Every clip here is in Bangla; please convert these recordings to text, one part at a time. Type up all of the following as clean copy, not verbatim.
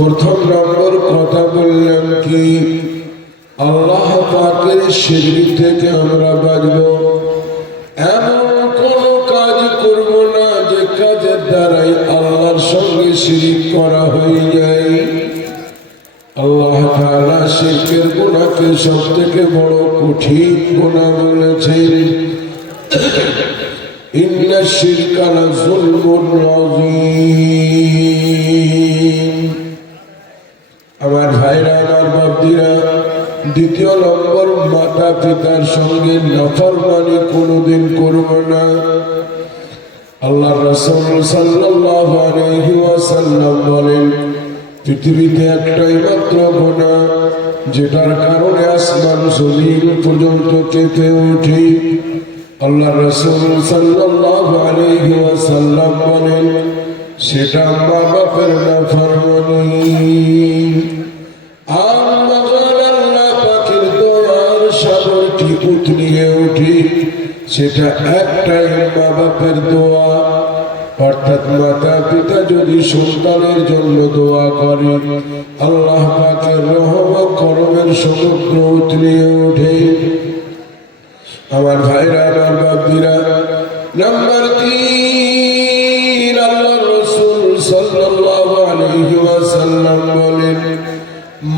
প্রথম নম্বর কথা বললাম কি, আল্লাহ পাকের শিরক থেকে আমরা বাঁচব। এমন কোন কাজ করব না যে কাজের দ্বারাই আল্লাহর সঙ্গে শিরক করা হয়ে যায়। আল্লাহ তাআলা শিরকের গুনাহকে সবথেকে বড় কঠিন গুনাহ বলেছেন। ইন্না শিরকা লাযুলমুন আযীম। আমার ভাইরা, আমার বাপজিরা, দ্বিতীয় নম্বর, মাতা পিতার সঙ্গে নাফরমানি কোনোদিন করব না। আল্লাহ রাসূল সাল্লাল্লাহু আলাইহি ওয়াসাল্লাম বলেন, পৃথিবীতে একটাই মাত্র গুনাহ যেটার কারণে আসমান জমিন পর্যন্ত কেঁপে ওঠে। আল্লাহ রাসূল সাল্লাল্লাহু আলাইহি ওয়াসাল্লাম বলেন, সেটা মা বাপের নাফরমানি। আর আল্লাহ পাকের দয়ার সাগরটি উথলিয়ে ওঠে, সেটা একটাই মা বাপের দোয়া। অর্থাৎ মাতা পিতা যদি সন্তানের জন্য দোয়া করে, আল্লাহ পাকের রহম করমের সমুদ্র উথলিয়ে ওঠে। আমার ভাইরা, আমার বাপজিরা, নাম্বার 3, আল্লাহ রাসূল সাল্লাল্লাহু আলাইহি ওয়াসাল্লাম বলেন,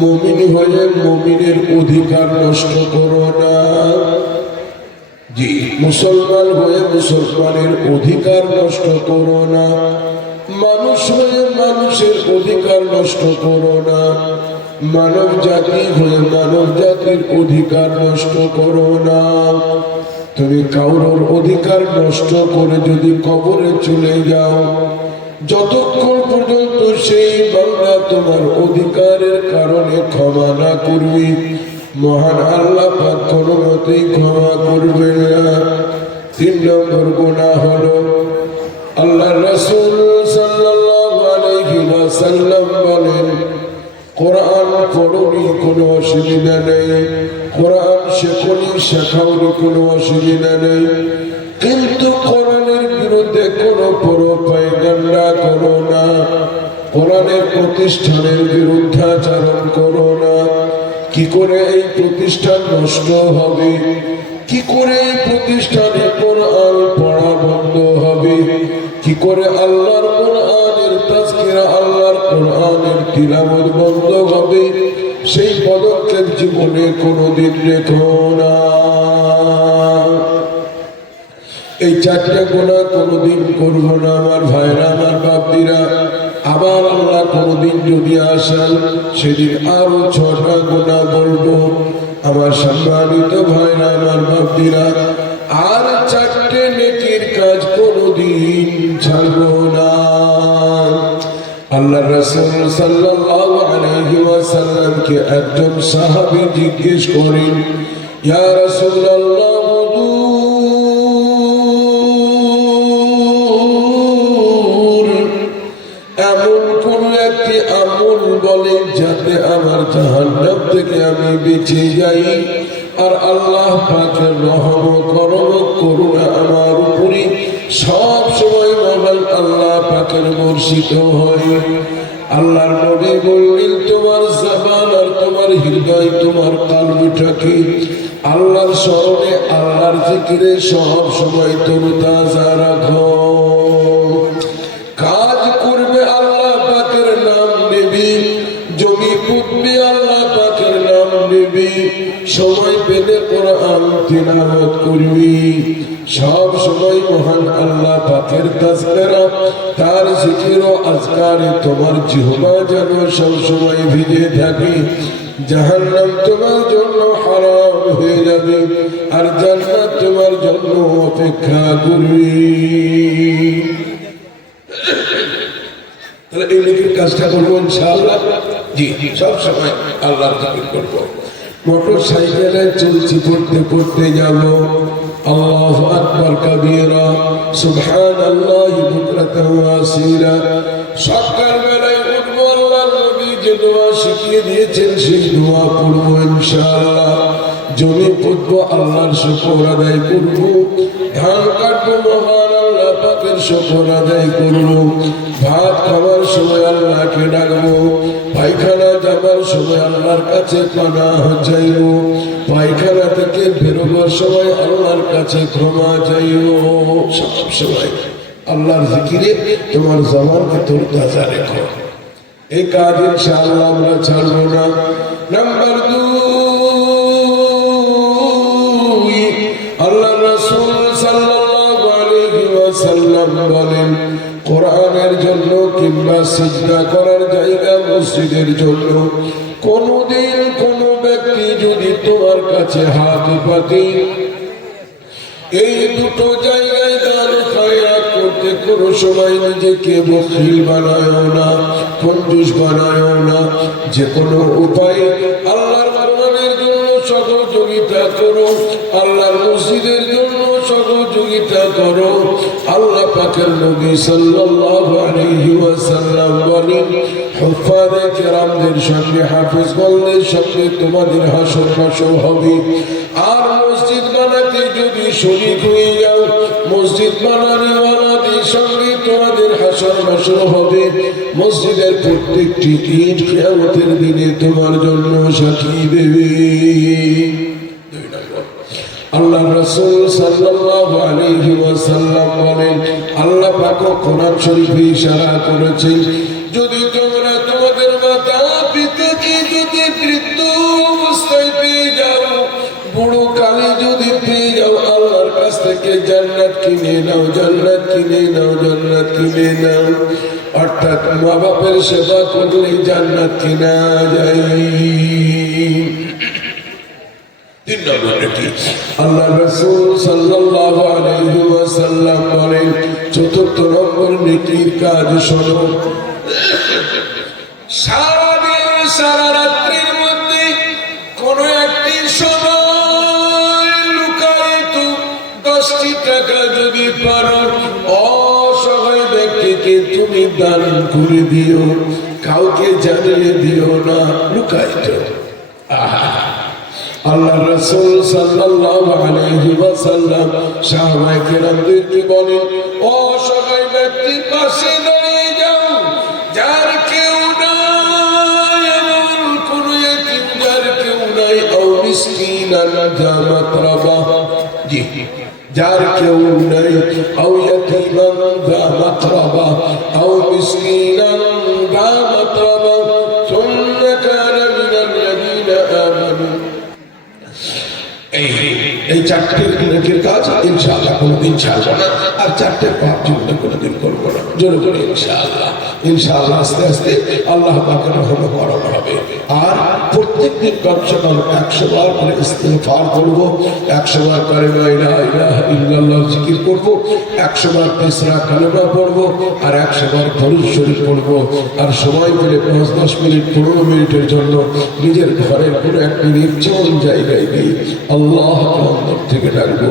মুমিন হয়ে মুমিনের অধিকার নষ্ট করো না। জি, মুসলমান হয়ে মুসলমানের অধিকার নষ্ট করো না। মানুষ হয়ে মানুষের অধিকার নষ্ট করো না। মানব জাতি হয়ে মানব জাতির অধিকার নষ্ট করো না। তুমি কারোর অধিকার নষ্ট করে যদি কবরে চলে যাও, যতক্ষণ পর্যন্ত সেই বান্দা তোমার অধিকারের কারণে ক্ষমা না করবি, মহান আল্লাহ পাক কোনো মতেই ক্ষমা করবেন না। 3 নম্বর গুনাহ হলো, আল্লাহ রাসূল সাল্লাল্লাহু আলাইহি ওয়াসাল্লাম বলেন, কোরআন পড়নি কোনো অসুবিধা নেই, কোরআন শেখনি শেখাওনি কোনো অসুবিধা নেই, কিন্তু কোরআনের বিরুদ্ধে কোনো প্রোপাগান্ডা করো না, কোরআনের প্রতিষ্ঠানের বিরুদ্ধাচরণ করো না। কি করে এই প্রতিষ্ঠান নষ্ট হবে? কি করে এই প্রতিষ্ঠানে কোরআন পড়া বন্ধ হবে? কি করে আল্লাহর কোরআনের তাজকিরা, আল্লাহর কোরআনের তিলাওয়াত বন্ধ হবে? সেই পদক্ষেপ জীবনে কোনোদিন রেখো না। এই 4টে গুনাহ কোনোদিন করব না। আমার ভাইরা, আমার বাপজিরা, আবার আল্লাহ কোনোদিন যদি আসেন, সেদিন আরো 6টা গুনাহ বলবো। আমার সম্মানিত ভাইরা, আমার বাপজিরা, আর 4টে নেকির কাজ কোনোদিন ছাড়বো না। আল্লাহ রাসূল সাল্লাল্লাহু আলাইহি ওয়াসাল্লামকে একজন সাহাবী জিজ্ঞেস করেন, ইয়া রাসূলুল্লাহ, এমন কোন একটি আমল বলেন যাতে আমার জাহান্নাম থেকে আমি বেঁচে যাই, আর আল্লাহ পাকের রহম করম করুণা আমার উপরে সব সময় মহান আল্লাহ পাকের বর্ষিত হয়। আল্লাহর নবী বললেন, তোমার জবান আর তোমার হৃদয়, তোমার কলবটাকে আল্লাহর স্মরণে, আল্লাহর জিকিরে সব সময় তরতাজা রাখো। কাজ করবে আল্লাহ পাকের নাম নেবে, জমি পুতবে আল্লাহ পাকের নাম নেবে, সময় পেলে কোরআন তিলাওয়াত করবি, সব সময় মহান আল্লাহ পাকের তাজকিরা, তার জিকির ও আজকারে তোমার জিহ্বা যেন সব সময় ভিজে থাকে। জাহান্নাম তোমার জন্য হারাম হয়ে যাবে, আর জান্নাত তোমার জন্য অপেক্ষা করবে। তাহলে এই নেকির কাজটা করবো ইনশাআল্লাহ। জি, সব সময় আল্লাহর জিকির করবো। মোটর সাইকেলে চলছি, পড়তে পড়তে যাব, আল্লাহু আকবার কাবীরা, সুবহানাল্লাহি বুকরাতান ওয়া আসীলা। সকাল বেলায় উঠবো, আল্লাহর নবী যে দোয়া শিখিয়ে দিয়েছেন সেই দোয়া পড়বো ইনশাআল্লাহ। জমি পুতবো, আল্লাহর শুকর আদায় করবো। ধান কাটবো, মহান আল্লাহ পাকের শুকর আদায় করবো। ভাত খাওয়ার সময় আল্লাহকে ডাকবো। সময় আল্লাহর কাছে পানাহ চাইব, পায়খানা থেকে বেরোবার সময় আল্লাহর কাছে ক্ষমা চাইব। সব সময় আল্লাহর জিকিরে তোমার জবানকে তোর তাজা রেখো। এই কাজ ইনশাআল্লাহ আমরা ছাড়বো না। নাম্বার 2, আল্লাহ রাসূল সাল্লাল্লাহু আলাইহি ওয়াসাল্লাম বলেন, কোরআনের জন্য কিংবা সিজদা করার জায়গা মসজিদের জন্য কোনদিন কোন ব্যক্তি যদি তোমার কাছে হাত পাতে, এই দুটো জায়গায় দান খয়রাত করতে কোনো সময় নিজেকে বখিল বানায়ও না, কঞ্জুস বানায়ও না। যে কোনো উপায়ে আল্লাহর কোরআনের জন্য সহযোগিতা করো, আল্লাহর মসজিদের জন্য সহযোগিতা করো। আল্লাহ পাকের নবী সাল্লাল্লাহু আলাইহি ওয়াসাল্লাম বলেন, হুফাজে কেরামদের সঙ্গে হাফেজগণদের সঙ্গে তোমাদের হাসর নাসর হবে। আর মসজিদ বানাতে যদি শরীক হয়ে যাও, মসজিদ বানানোওয়ালাদের সঙ্গে তোমাদের হাসর নাসর হবে। মসজিদের প্রত্যেকটি ইট কিয়ামতের দিনে তোমার জন্য সাক্ষী দেবে। আল্লাহ রাসূল সাল্লাল্লাহু আলাইহি ওয়াসাল্লাম বলেন, আল্লাহ পাক কোরআন শরীফে ইশারা করেছেন, যদি তোমরা তোমাদের মাতা পিতাকে যদি বৃদ্ধ অবস্থায় পেয়ে যাও, বুড়ো কালে যদি পেয়ে যাও, আল্লাহর কাছ থেকে জান্নাত কিনে নাও, জান্নাত কিনে নাও, জান্নাত কিনে নাও। অর্থাৎ মা বাপের সেবা করলে জান্নাত কিনা যায়। 3 নম্বরে কি আল্লাহ রাসূল সাল্লাল্লাহু আলাইহি ওয়াসাল্লাম বলেন, 4th নম্বর নেকির কাজ শোনো। সারাদিন সারা রাত্রির মধ্যে কোন একটি সময় লুকায়িত 10টি টাকা যদি পারো, অসহায় ব্যক্তিকে তুমি দান করে দিও, কাউকে জানিয়ে দিও না, লুকায়িত। আল্লাহ রাসূল সাল্লাল্লাহু আলাইহি ওয়াসাল্লাম সাহাবায়ে কেরামদেরকে বলেন, অসহায় ব্যক্তির পাশে দাঁড়িয়ে যাও, যার কেউ নাই, এমন কোন ইতিম যার কেউ নাই, ও মিসকিনান যা মাতরাবা, জি যার কেউ নাই, ও ইয়তীমান যা মাতরাবা, ও মিসকিনান যা মাতরাবা, সুম্মা কানা মিনাল্লাযীনা আমানু। এই 4টে নেকির কাজ ইনশাআল্লাহ কোনদিন ছাড়বো না, আর 4টে পাপ জীবনে কোনদিন করবো না। জোরে করে ইনশাআল্লাহ। ইনশাআল্লাহ আস্তে আস্তে আল্লাহ পাকের রহমত করণ হবে। আর প্রত্যেকদিন কমসে কম 100 বার করে ইস্তিগফার করব, 100 বার করে লা ইলাহা ইল্লাল্লাহ জিকির করব, 100 বার তেসরা কালেমা পড়ব, আর 100 বার দরুদ শরীফ পড়ব। আর সময় পেলে 5-10 মিনিট 15 মিনিটের জন্য নিজের ঘরের কোনো একটি নির্জন জায়গায় গিয়ে আল্লাহ অন্তর থেকে ডাকবো।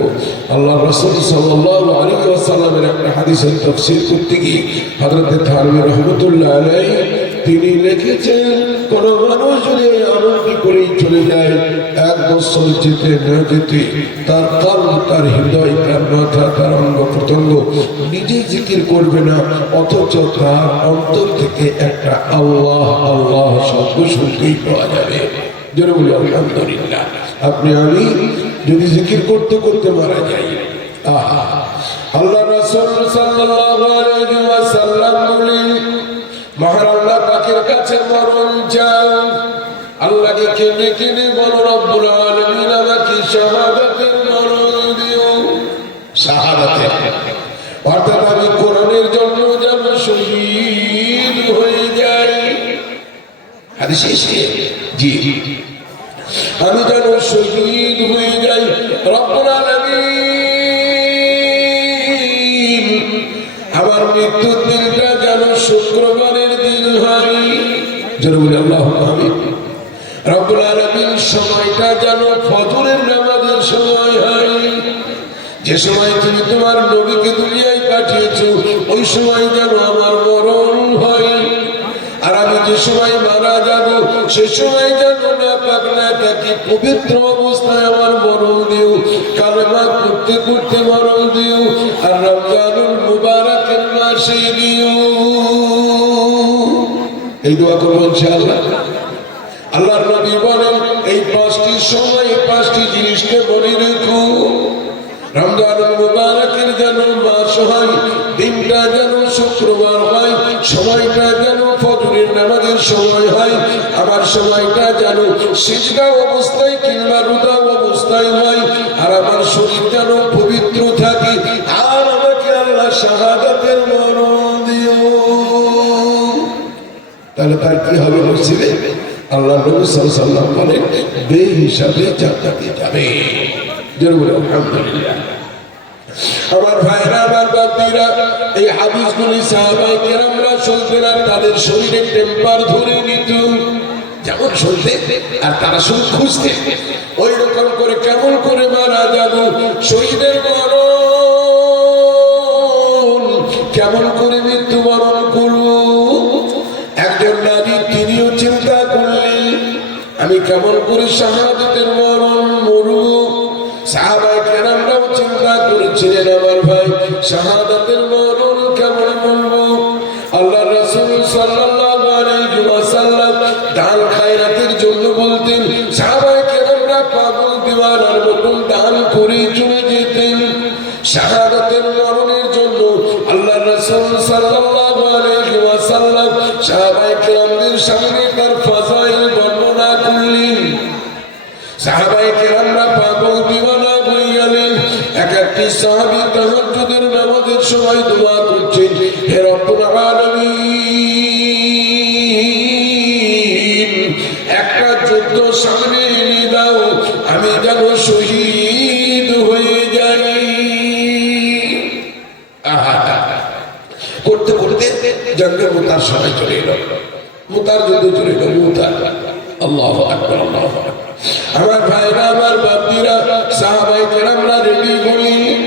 আল্লাহ রাসূল সাল্লাল্লাহু আলাইহি ওয়াসাল্লামের একটা হাদিসের তাফসীর করতে গিয়ে হযরত থানভী রাহমাতুল্লাহ আলাইহি তিনি লিখেছেন, কোন মানুষ যদি আমলটি করেই চলে যায়, 1 বছর যেতে না যেতে তার কলব, তার হৃদয়, তার মাথা, তার অঙ্গ প্রত্যঙ্গ নিজে জিকির করবে না, অথচ তার অন্তর থেকে একটা আল্লাহ আল্লাহ শব্দ শুনতেই পাওয়া যাবে। জোরে বলি আলহামদুলিল্লাহ। আপনি আমি যদি জিকির করতে করতে মারা যাই, আহা, আল্লাহ রাসূল সাল্লাল্লাহু আলাইহি ওয়াসাল্লাম বলেন, মহান আল্লাহ পাকের কাছে মরণ চাও, আল্লাহকে কেঁদে কেঁদে বলো, রব্বুল আলামিন আমাকে শাহাদাতের মরণ দিও। শাহাদাতের অর্থাৎ আমি কোরআনের জন্য যেন শহীদ হয়ে যাই। হাদিস এসে জি আমি যেন শহীদ হয়ে যাই। রব্বুল আলামিন আমার মৃত্যুর দিনটা যেন শুক্রবারের দিন হয়। জোরে বলি আল্লাহুম্মা আমিন। রব্বুল আলামিন সময়টা যেন ফজরের নামাজের সময় হয়, যে সময় তুমি তোমার নবীকে দুনিয়ায় পাঠিয়েছো, ওই সময় যেন আমার মরণ হয়। আর আমি যে সময় মারা যাব, সে সময় যেন নাপাক না থাকি, পবিত্র অবস্থায় আমার মরণ দিও, কালেমা করতে করতে মরণ দিও, আর রমজানুল মুবারকের মাসে দিও। এই দোয়া করবো ইনশাআল্লাহ। আল্লাহর নবী বলেন এই পাঁচটি সময় এই পাঁচটি জিনিসকে মনে রেখো। রমজানুল মুবারকের যেন মাস হয়, দিনটা যেন শুক্রবার হয়, সময়টা যেন ফজরের নামাজের সময় হয়, আমার সময়টা যেন সিজদা অবস্থায় কিংবা রোজা অবস্থায় হয়, আর আমার শরীর যেন পবিত্র থাকে, আর আমাকে আল্লাহ শাহাদাতের মরণ দিও। তাহলে তার কি হবে মসজিদে? আল্লাহ নবী সাল্লাল্লাহু আলাইহি ওয়াসাল্লাম বলেন বেহিসাবে জান্নাতে যাবে। জোরে বলে আলহামদুলিল্লাহ। আমার ভাইরা, আমার বাপীরা, এই হাদিসগুলি সাহাবায়ে কেরামরা শুনতেন আর তাদের শরীরে টেম্পার ধরে নিত, যেমন শুনতে আর তারা শুধু খুঁজতেন ওই রকম করে কেমন করে মারা যাব, শহীদের মরণ কেমন করে মৃত্যুবরণ করব। একজন নারী তিনিও চিন্তা করলেন আমি কেমন করে শাহাদাতের মরণ মরব। সাহাবায়ে কেরামরাও চিন্তা করেছিলেন আমার ভাই শাহাদাতের মরণ কেমন মরব। আল্লাহ রাসূল সাল্লাল্লাহু আলাইহি ওয়াসাল্লাম দান খায়রাতের জন্য বলতেন, সাহাবায়ে কেরামরা পাগল দিওয়ানার মতন দান করে চলে যেতেন। শাহাদাতের মরণের জন্য আল্লাহ রাসূল সাল্লাল্লাহু আলাইহি ওয়াসাল্লাম সাহাবায়ে কেরামদের সামনে তার ফাজাইল বর্ণনা করলেন। সাহাবায়ে কেরামরা পাগল দিওয়ানা হয়ে গেলেন। এক একটি সাহাবী তাহাজ্জুদের নামাজের সময় দোয়া করছেন, হে রব্বুল আলামিন একটা যুদ্ধ সামনে এনে দাও, আমি যেন শহীদ হয়ে যাই। করতে করতে জঙ্গে মুতার সময় চলে এলো, মুতার যুদ্ধ চলে এলো। মুতার আল্লাহু আকবার, আল্লাহু আকবার। আমার ভাইরা, আমার বাপীরা, সাহাবায়ে কেরামরা রেডি হলেন।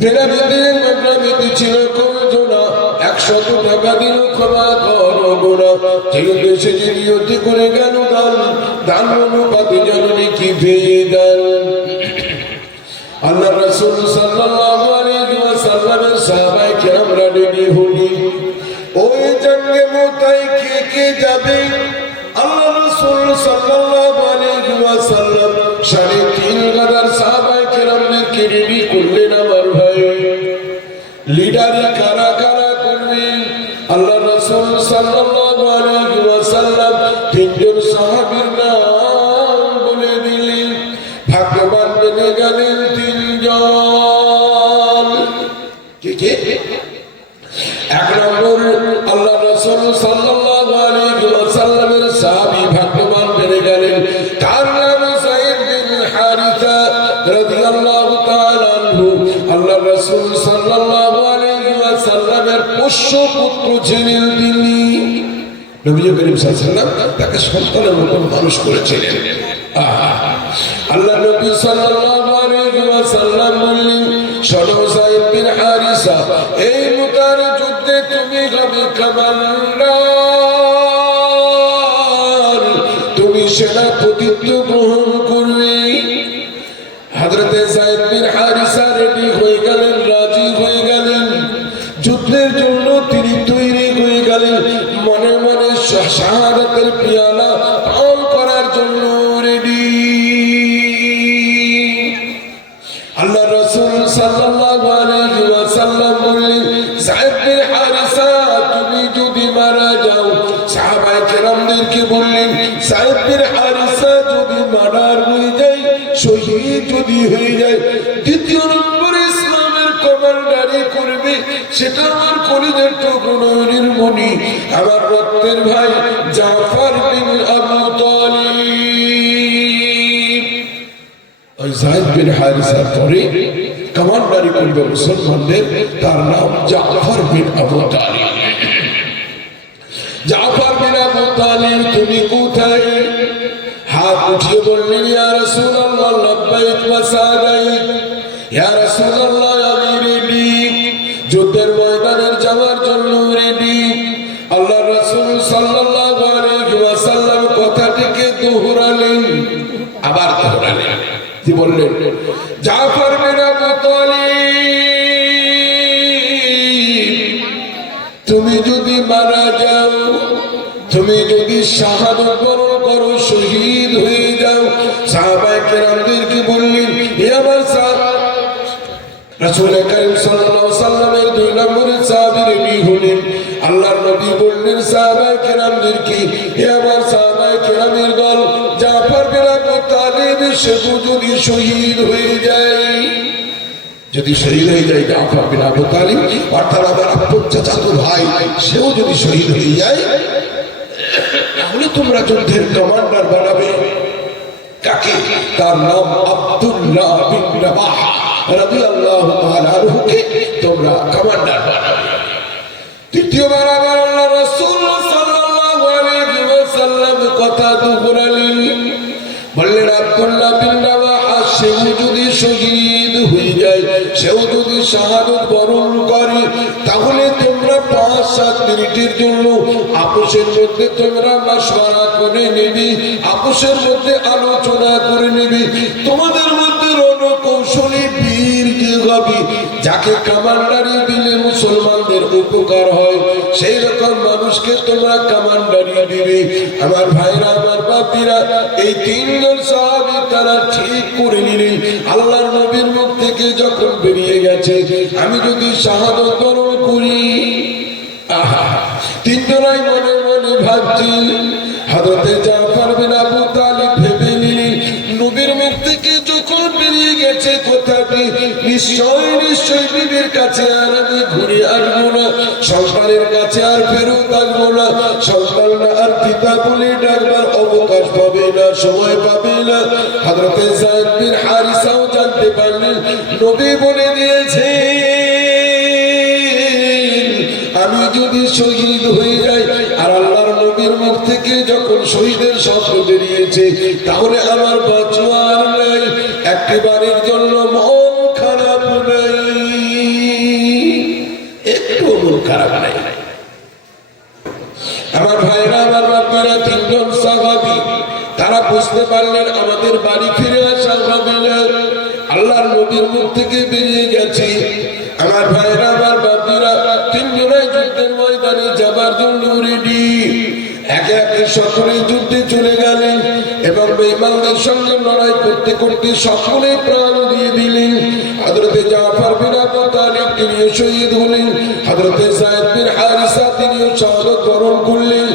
বেনাবেদের মাদ্রামেতে ছিল কোজনা, 100 টাকা দিল ক্ষমা করো গোনা। যে দেশে যে নিয়তি করে গেল দান, দান অনুপাতে জননী কি পেয়ে দেন। আল্লাহ রাসূল সাল্লাল্লাহু আলাইহি ওয়াসাল্লামের সাহাবায়ে কেরামরা রেডি হলেন। ওই জঙ্গে মুতায় কে কে যাবে? আল্লাহ রাসূল সাল্লাল্লাহু আলাইহি ওয়াসাল্লাম 3.5 সাহাবায়ে কেরামদেরকে রেডি করলেন। আমার ভাই লিডারে কারা কারা করবে? আল্লাহ রাসূল সাল্লাল্লাহু আলাইহি ওয়াসাল্লাম 3 জন সাহাবীর নাম বলে দিলেন। ভাগ্যবান বনে গেলেন 3 জন। কে? 1 নম্বর আল্লাহ রাসূল সাল্লাল্লাহু আলাইহি ওয়াসাল্লামের সাহাবী ভাগ্যবান বনে গেলেন, তার নাম যায়েদ বিন হারিসা রাদিয়াল্লাহু তাআলা আনহু। আল্লাহ রাসূল সাল্লাল্লাহু আলাইহি ওয়াসাল্লামের পোষ্য পুত্র ছিলেন তিনি। নবী করিম সাল্লাল্লাহু আলাইহি ওয়াসাল্লাম তাকে সন্তানের মতো মানুষ করেছিলেন। আল্লাহ নবী সাল্লাল্লাহু আলাইহি ওয়াসাল্লাম বললেন, শোনো যায়েদ বিন হারিসা, এই মুতার যুদ্ধে তুমি হবে কমান্ডার, তুমি সেনাপতিত্ব গ্রহণ করবে। হযরতে যায়েদ বিন হারিসা রেডি হয়ে গেলেন, রাজি হয়ে গেলেন, যুদ্ধের জন্য তিনি তৈরি হয়ে গেলেন। মনে মনে শাহাদাতের পিয়ালা পান করার জন্য রেডি। আল্লাহ রাসূল সাল্লাল্লাহু আলাইহি ওয়াসাল্লাম বললেন, যায়েদ বিন হারিসা তুমি যদি মারা যাও, সাহাবায়ে কেরামদেরকে বললেন, যায়েদ বিন হারিসা যদি মারা হয়ে যায়, শহীদ যদি হয়ে যায়, দ্বিতীয় নম্বরে ইসলামের কমান্ডারি করবে, সেটা আমার কলিজার টুকরো নয়নের মণি, আমার রক্তের ভাই জাফর বিন আবু তালিব। ওই যায়েদ বিন হারিসার পরে কমান্ডারি করবে মুসলমানদের, তার নাম জাফর বিন আবু তালিব। জাফর বিন আবু তালিব তুমি কোথায়? হাত উঠিয়ে বললেন, ইয়া রাসূলুল্লাহ লাব্বাইক ওয়া সাদাইক। ইয়া রাসূলুল্লাহ আমি রেডি, যুদ্ধের ময়দানের যাওয়ার জন্য রেডি। আল্লাহ রাসূল সাল্লাল্লাহু আলাইহি ওয়াসাল্লাম কথাটিকে দোহরালেন, আবার দোহরালেন। কি বললেন? জাফর বিন আবু তালিব তুমি যদি মারা যাও, তুমি যদি শাহাদাত বরণ করো, শহীদ হয়ে যাও। সাহাবায়ে কেরামদেরকে বললেন, হে আমার সাহাবা, রাসূল করিম সাল্লাল্লাহু আলাইহি সাল্লামের 2 নম্বরের সাহাবী নবী হলেন। আল্লাহর নবী বললেন সাহাবায়ে কেরামদেরকে, হে আমার সাহাবায়ে কেরামের দল, জাফর বিন আবু তালিব সে যদি শহীদ হয়ে যায়, যদি শহীদ হয়ে যায় জাফর বিন আবু তালিব, অর্থাৎ আমার আপন চাচাতো ভাই, সেও যদি শহীদ হয়ে যায়, তাহলে তোমরা যুদ্ধের কমান্ডার বানাবে কাকে? তার নাম আব্দুল্লাহ বিন রাবাহা রাদিয়াল্লাহু তাআলা আনহুকে তোমরা কমান্ডার বানাবে। তৃতীয়বার আবার আল্লাহ রাসূল সাল্লাল্লাহু আলাইহি ওয়াসাল্লাম কথা দুহরালেন, বললেন আব্দুল্লাহ বিন রাবাহা সেও যদি শহীদ হয়ে যায়, সেও যদি শাহাদাত বরণ করে, তাহলে তোমরা 5-7 মিনিটের জন্য আপোষের মধ্যে তোমরা মাশওয়ারা করে নেবে, আপোষের মধ্যে আলোচনা করে নেবে। তোমাদের মধ্যে রণকৌশলী বীর যে হবে, যাকে কমান্ডারি দিলে মুসলমানদের উপকার হয়, সেই রকম মানুষকে তোমরা কমান্ডারি দিবে। আমার ভাইরা, আমার বাপিরা, এই 3 জন সাহাবী তারা ঠিক করে নিলেন, আল্লাহর নবীর মুখ থেকে যখন বেরিয়ে গেছে, আমি যদি শাহাদাত বরণ করি, আহা, 3 জনাই মনে মনে ভাবছেন। হযরতে জাফর বিন আবু তালিব ভেবে নিলেন, নবীর মুখ থেকে যখন বেরিয়ে গেছে কথাটি, নিশ্চয় বিবির কাছে আর আমি ঘুরে আসবো না, সন্তানের কাছে আর ফেরত আসবো না, সন্তানরা আর পিতা বলে ডাকবার অবকাশ পাবে না, সময় পাবে না। হযরতে যায়েদ বিন হারিসাও জানতে পারলেন নবী বলে দিয়েছে, আমি যদি শহীদ হয়ে যাই, আর আল্লাহর নবীর মুখ থেকে যখন শহীদের শব্দ বেরিয়েছে, তাহলে আমার বাঁচোয়ার নাই, একেবারের জন্য মন খারাপ নাই, একটু মন খারাপ নাই। আমার ভাইরা, আমার বাবারা, 3 জন সাহাবী তারা বুঝতে পারলেন আমাদের বাড়ি ফিরে আসা হবে না, আল্লাহর নবীর মুখ থেকে বেরিয়ে গেছে। আমার ভাইরা, আমার বাবারা, 3 জনাই যুদ্ধের ময়দানে যাবার জন্য রেডি। একে একে সকলে যুদ্ধে চলে গেলেন এবং বেঈমানদের সঙ্গে লড়াই করতে করতে সকলে প্রাণ দিয়ে দিলেন। হযরতে জাফর বিন আবু তালিব তিনিও শহীদ হলেন, হযরতে যায়েদ বিন হারিসা তিনিও শাহাদাত বরণ করলেন,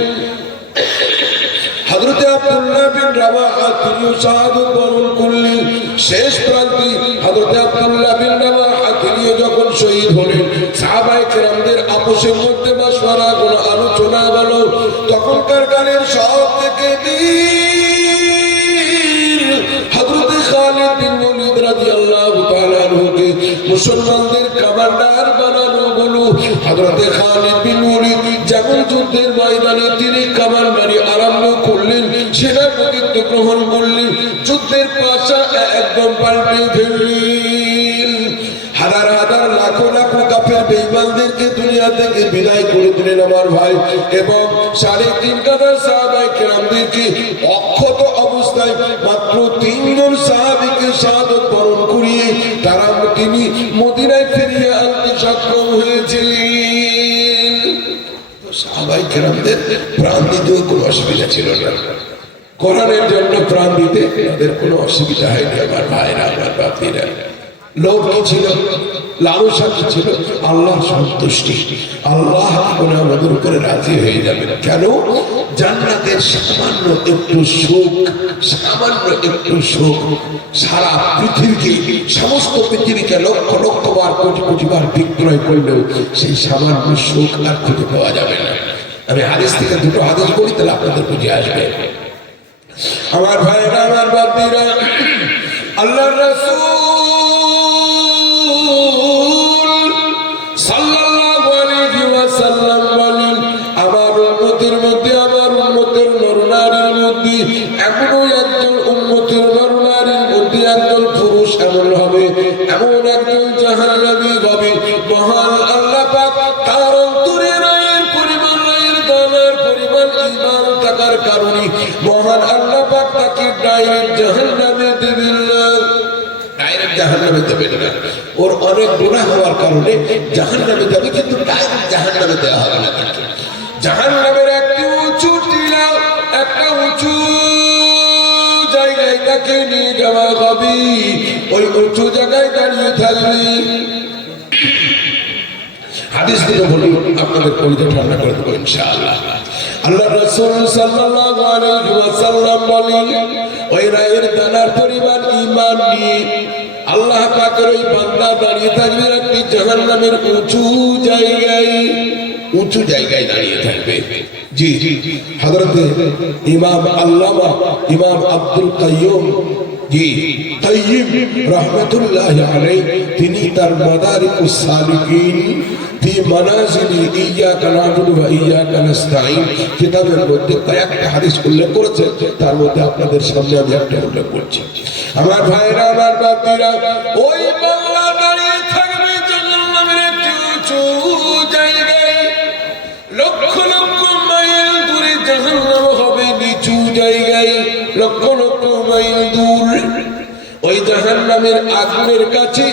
হযরতে আব্দুল্লাহ বিন রাবাহা তিনিও শাহাদাত বরণ করলেন। শেষ প্রান্তে হযরতে আব্দুল্লাহ বিন রাবাহা তিনিও যখন শহীদ হলেন, সাহাবায়ে কেরামদের আপোষের মধ্যে মাশওয়ারা কোনো আলোচনা হলো, তখনকার কালের সব থেকে বীর হযরতে খালিদ বিন ওলীদ রাদিয়াল্লাহু তাআলা আনহুকে মুসলমানদের কমান্ডার বানানো হলো। হযরতে খালিদ বিন ওলীদ যেমন যুদ্ধের ময়দানে তিনি কমান্ডারি আরম্ভ করলেন, সেনাপতিত্ব গ্রহণ করলেন, যুদ্ধের পাশা একদম পাল্টে ফেললেন। হাজার হাজার লাখো লাখো কাফের বেঈমানদেরকে দুনিয়া থেকে বিদায় করে দিলেন আমার ভাই, এবং 3.5 সাহাবায়ে কেরামদেরকে অক্ষত অবস্থায় মাত্র 3 জন সাহাবীকে শাহাদাত বরণ করিয়ে তিনি মদিনায় ফিরিয়ে আনতে সক্ষম হয়েছিলেন। সাহাবায়ে কেরামদের প্রাণ দিতেও কোনো অসুবিধা ছিল না, কোরআনের জন্য প্রাণ দিতে তাদের কোনো অসুবিধা হয়নি। আমার ভাইরা, আমার বাপিরা, লোভ কি ছিল? লালসা কি ছিল? আল্লাহর সন্তুষ্টি। আল্লাহ কোন আমাদের উপরে রাজি হয়ে যাবেন। কেন? জান্নাতের সামান্য একটু সুখ, সামান্য একটু সুখ সারা পৃথিবীকে, সমস্ত পৃথিবীকে লক্ষ লক্ষ বার, কোটি কোটি বার বিক্রয় করলেও সেই সামান্য সুখ আর খুঁজে পাওয়া যাবে না। আমি হাদিস থেকে 2টো হাদিস বলি, তাহলে আপনাদের বুঝে আসবে। আমার ভাইরা, আমার বাপিরা, আল্লাহর রাসূল সাল্লাল্লাহু আলাইহি ওয়াসাল্লাম বলেন, আমার উম্মতের মধ্যে, আমার উম্মতের নরনারীর মধ্যে এমন একজন উম্মতের নরনারীর মধ্যে একজন পুরুষ এমন হবে, এমন একজন জাহান্নামী হবে, মহান আল্লাহ পাক তার অন্তরে রায়ের পরিমাণ, রায়ের দানার পরিমাণ ঈমান থাকার কারণে মহান আল্লাহ পাক তাকে ডাইরেক্ট জাহান্নামে দেবেন না, ডাইরেক্ট জাহান্নামে দেবেন না। ওর অনেক গুনাহ হওয়ার কারণে জাহান্নামে যাবে, কিন্তু ডাইরেক্ট জাহান্নামে দেওয়া হবে না। জাহান্নামের একটি উঁচু ওই উঁচু জায়গায় দাঁড়িয়ে থাকবে। হাদিস থেকে বলি আপনাদের কলিজা ঠান্ডা করে দেবো ইনশাআল্লাহ। আল্লাহ রাসূল সাল্লাল্লাহু আলাইহি ওয়াসাল্লাম বলেন, ওই রায়ের দানার পরিমাণ ঈমান নিয়ে আল্লাহ পাকের ওই বান্দা দাঁড়িয়ে থাকবে একটি জাহান্নামের উঁচু জায়গায় দাঁড়িয়ে থাকবে। জি হযরতে ইমাম আল্লামা ইমাম আব্দুল কাইয়ুম তাইয়্যিব রাহমাতুল্লাহি আলাইহি তিনি তার মাদারিকুস সালিকিন ফি মানাজিল ইয়্যাকা না'বুদু ওয়া ইয়্যাকা নাস্তাঈন কিতাবের মধ্যে কয়েকটা হাদিস উল্লেখ করেছেন। তার মধ্যে আপনাদের সামনে আমি একটা উল্লেখ করছি। আমার ভাইরা, আমার বাতিরা, ওই বাংলা দাঁড়িয়ে থাকবে জাহান্নামের একটি উঁচু জায়গায়। লক্ষ লক্ষ মাইল দূরে জাহান্নাম হবে নিচু জায়গায়, লক্ষ লক্ষ মাইল দূর। ওই জাহান্নামের আগুনের কাছে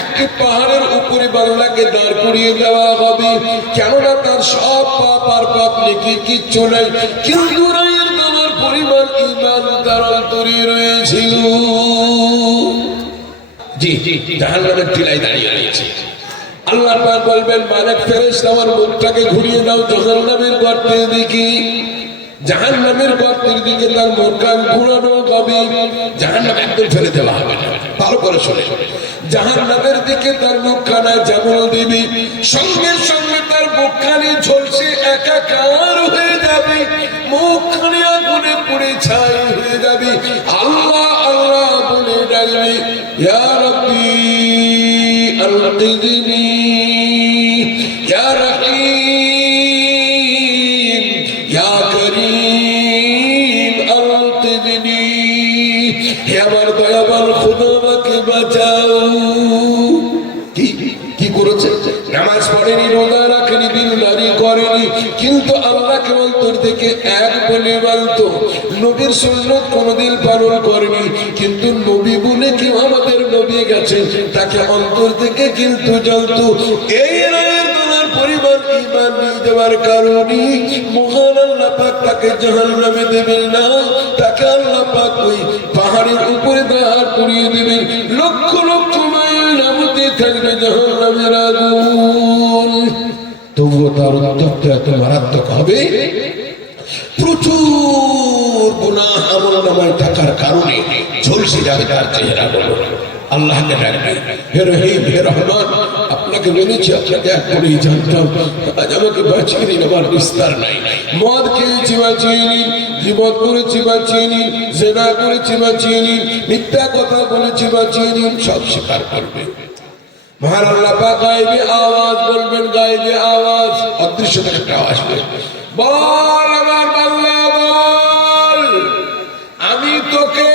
একটি পাহাড়ের উপরে বান্দাকে দাঁড় করিয়ে দেওয়া হবে, কেননা তার সব পাপ আর পাপ নেকি কিচ্ছু নাই, কিন্তু রায়ের দানার পরিমাণ ঈমান তার অন্তরে রয়েছিল। জি জাহান্নামের টিলায় দাঁড়িয়ে রয়েছে। আল্লাহ পাক বলবেন, মালিক ফেরেশতা আমার মুখটাকে ঘুরিয়ে দাও জাহান্নামের গর্তের দিকে। জাহান্নামের গর্তের দিকে তার মুখখান ঘুরানো হবে, জাহান্নাম একদম ফেলে দেওয়া হবে না। ভালো করে শুনে, জাহান্নামের দিকে তার মুখখানা যেমন দিবি, সঙ্গে সঙ্গে তার মুখখানি ঝলসে একাকার হয়ে যাবে, মুখখানি আগুনে পুড়ে ছাই হয়ে যাবে। আল্লাহ আল্লাহ বলে ডাকবে, ইয়া রাব্বি আনকিযনি, ইয়া রাহিম, ইয়া করিম আনকিযনি, হে আমার দয়াবান খোদা আমাকে বাঁচাও। কি করেছে? নামাজ পড়েনি, রোজা রাখেনি, দিনদারি করেনি, কিন্তু আল্লাহকে অন্তর থেকে এক বলে বলতো। নবীর সুন্নাত কোনদিন পালন করেনি, কিন্তু নবী বলে কেউ আমাদের নবী গেছে, তাকে অন্তর থেকে কিন্তু জানতো। এই রায়ের দানার পরিমাণ ঈমান নিয়ে দেওয়ার কারণে মহান আল্লাহ পাক তাকে জাহান্নামে দেবেন না, তাকে আল্লাহ পাক ওই পাহাড়ের উপরে দাঁড় করিয়ে দেবেন। লক্ষ লক্ষ মাইল নামতে থাকবে জাহান্নামের আগুন। তবুও তার উত্তপ্ত এত মারাত্মক হবে, প্রচুর গুনাহ আমলনামায় থাকার কারণে ঝলসে যাবে তার চেহারাগুলো। আল্লাহকে ডাকবে, হে রহিম, হে রহমান, আপনাকে বলেছি, আপনাকে এক করেই জানতাম, আজ আমাকে বাঁচিয়ে নিন, আমার বিস্তার নাই। মদ খেয়েছি বাঁচিয়ে নিন, জীবন করেছি বাঁচিয়ে নিন, জেনা করেছি বাঁচিয়ে নিন, মিথ্যা কথা বলেছি বাঁচিয়ে নিন, সব স্বীকার করবে। মহান আল্লাহ পাক গায়েবে আওয়াজ বলবেন, গায়েবে আওয়াজ, অদৃশ্য থেকে একটা আওয়াজ বলবে, বল আমার বান্দা বল, আমি তোকে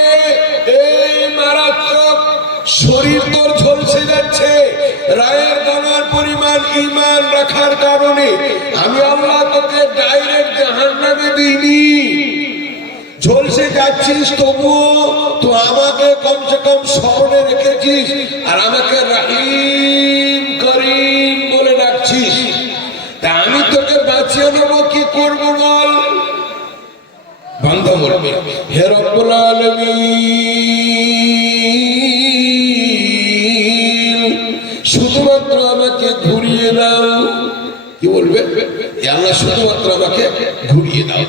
এই মারাত্মক শরীর তোর ঝলসে যাচ্ছে, রায়ের দানার পরিমাণ ঈমান রাখার কারণে আমি আল্লাহ তোকে ডাইরেক্ট জাহান্নামে দিইনি। ঝলসে যাচ্ছিস, তবুও তো আমাকে কমসে কম স্মরণে রেখেছিস, আর আমাকে রহিম করিম বলে ডাকছিস, তা আমি তোকে বাঁচিয়ে নেবো, কি করবো বল? বান্দা বলবে, হে রব্বুল আলামিন, শুধুমাত্র আমাকে ঘুরিয়ে দাও। কি বলবে? আল্লাহ শুধুমাত্র আমাকে ঘুরিয়ে দাও।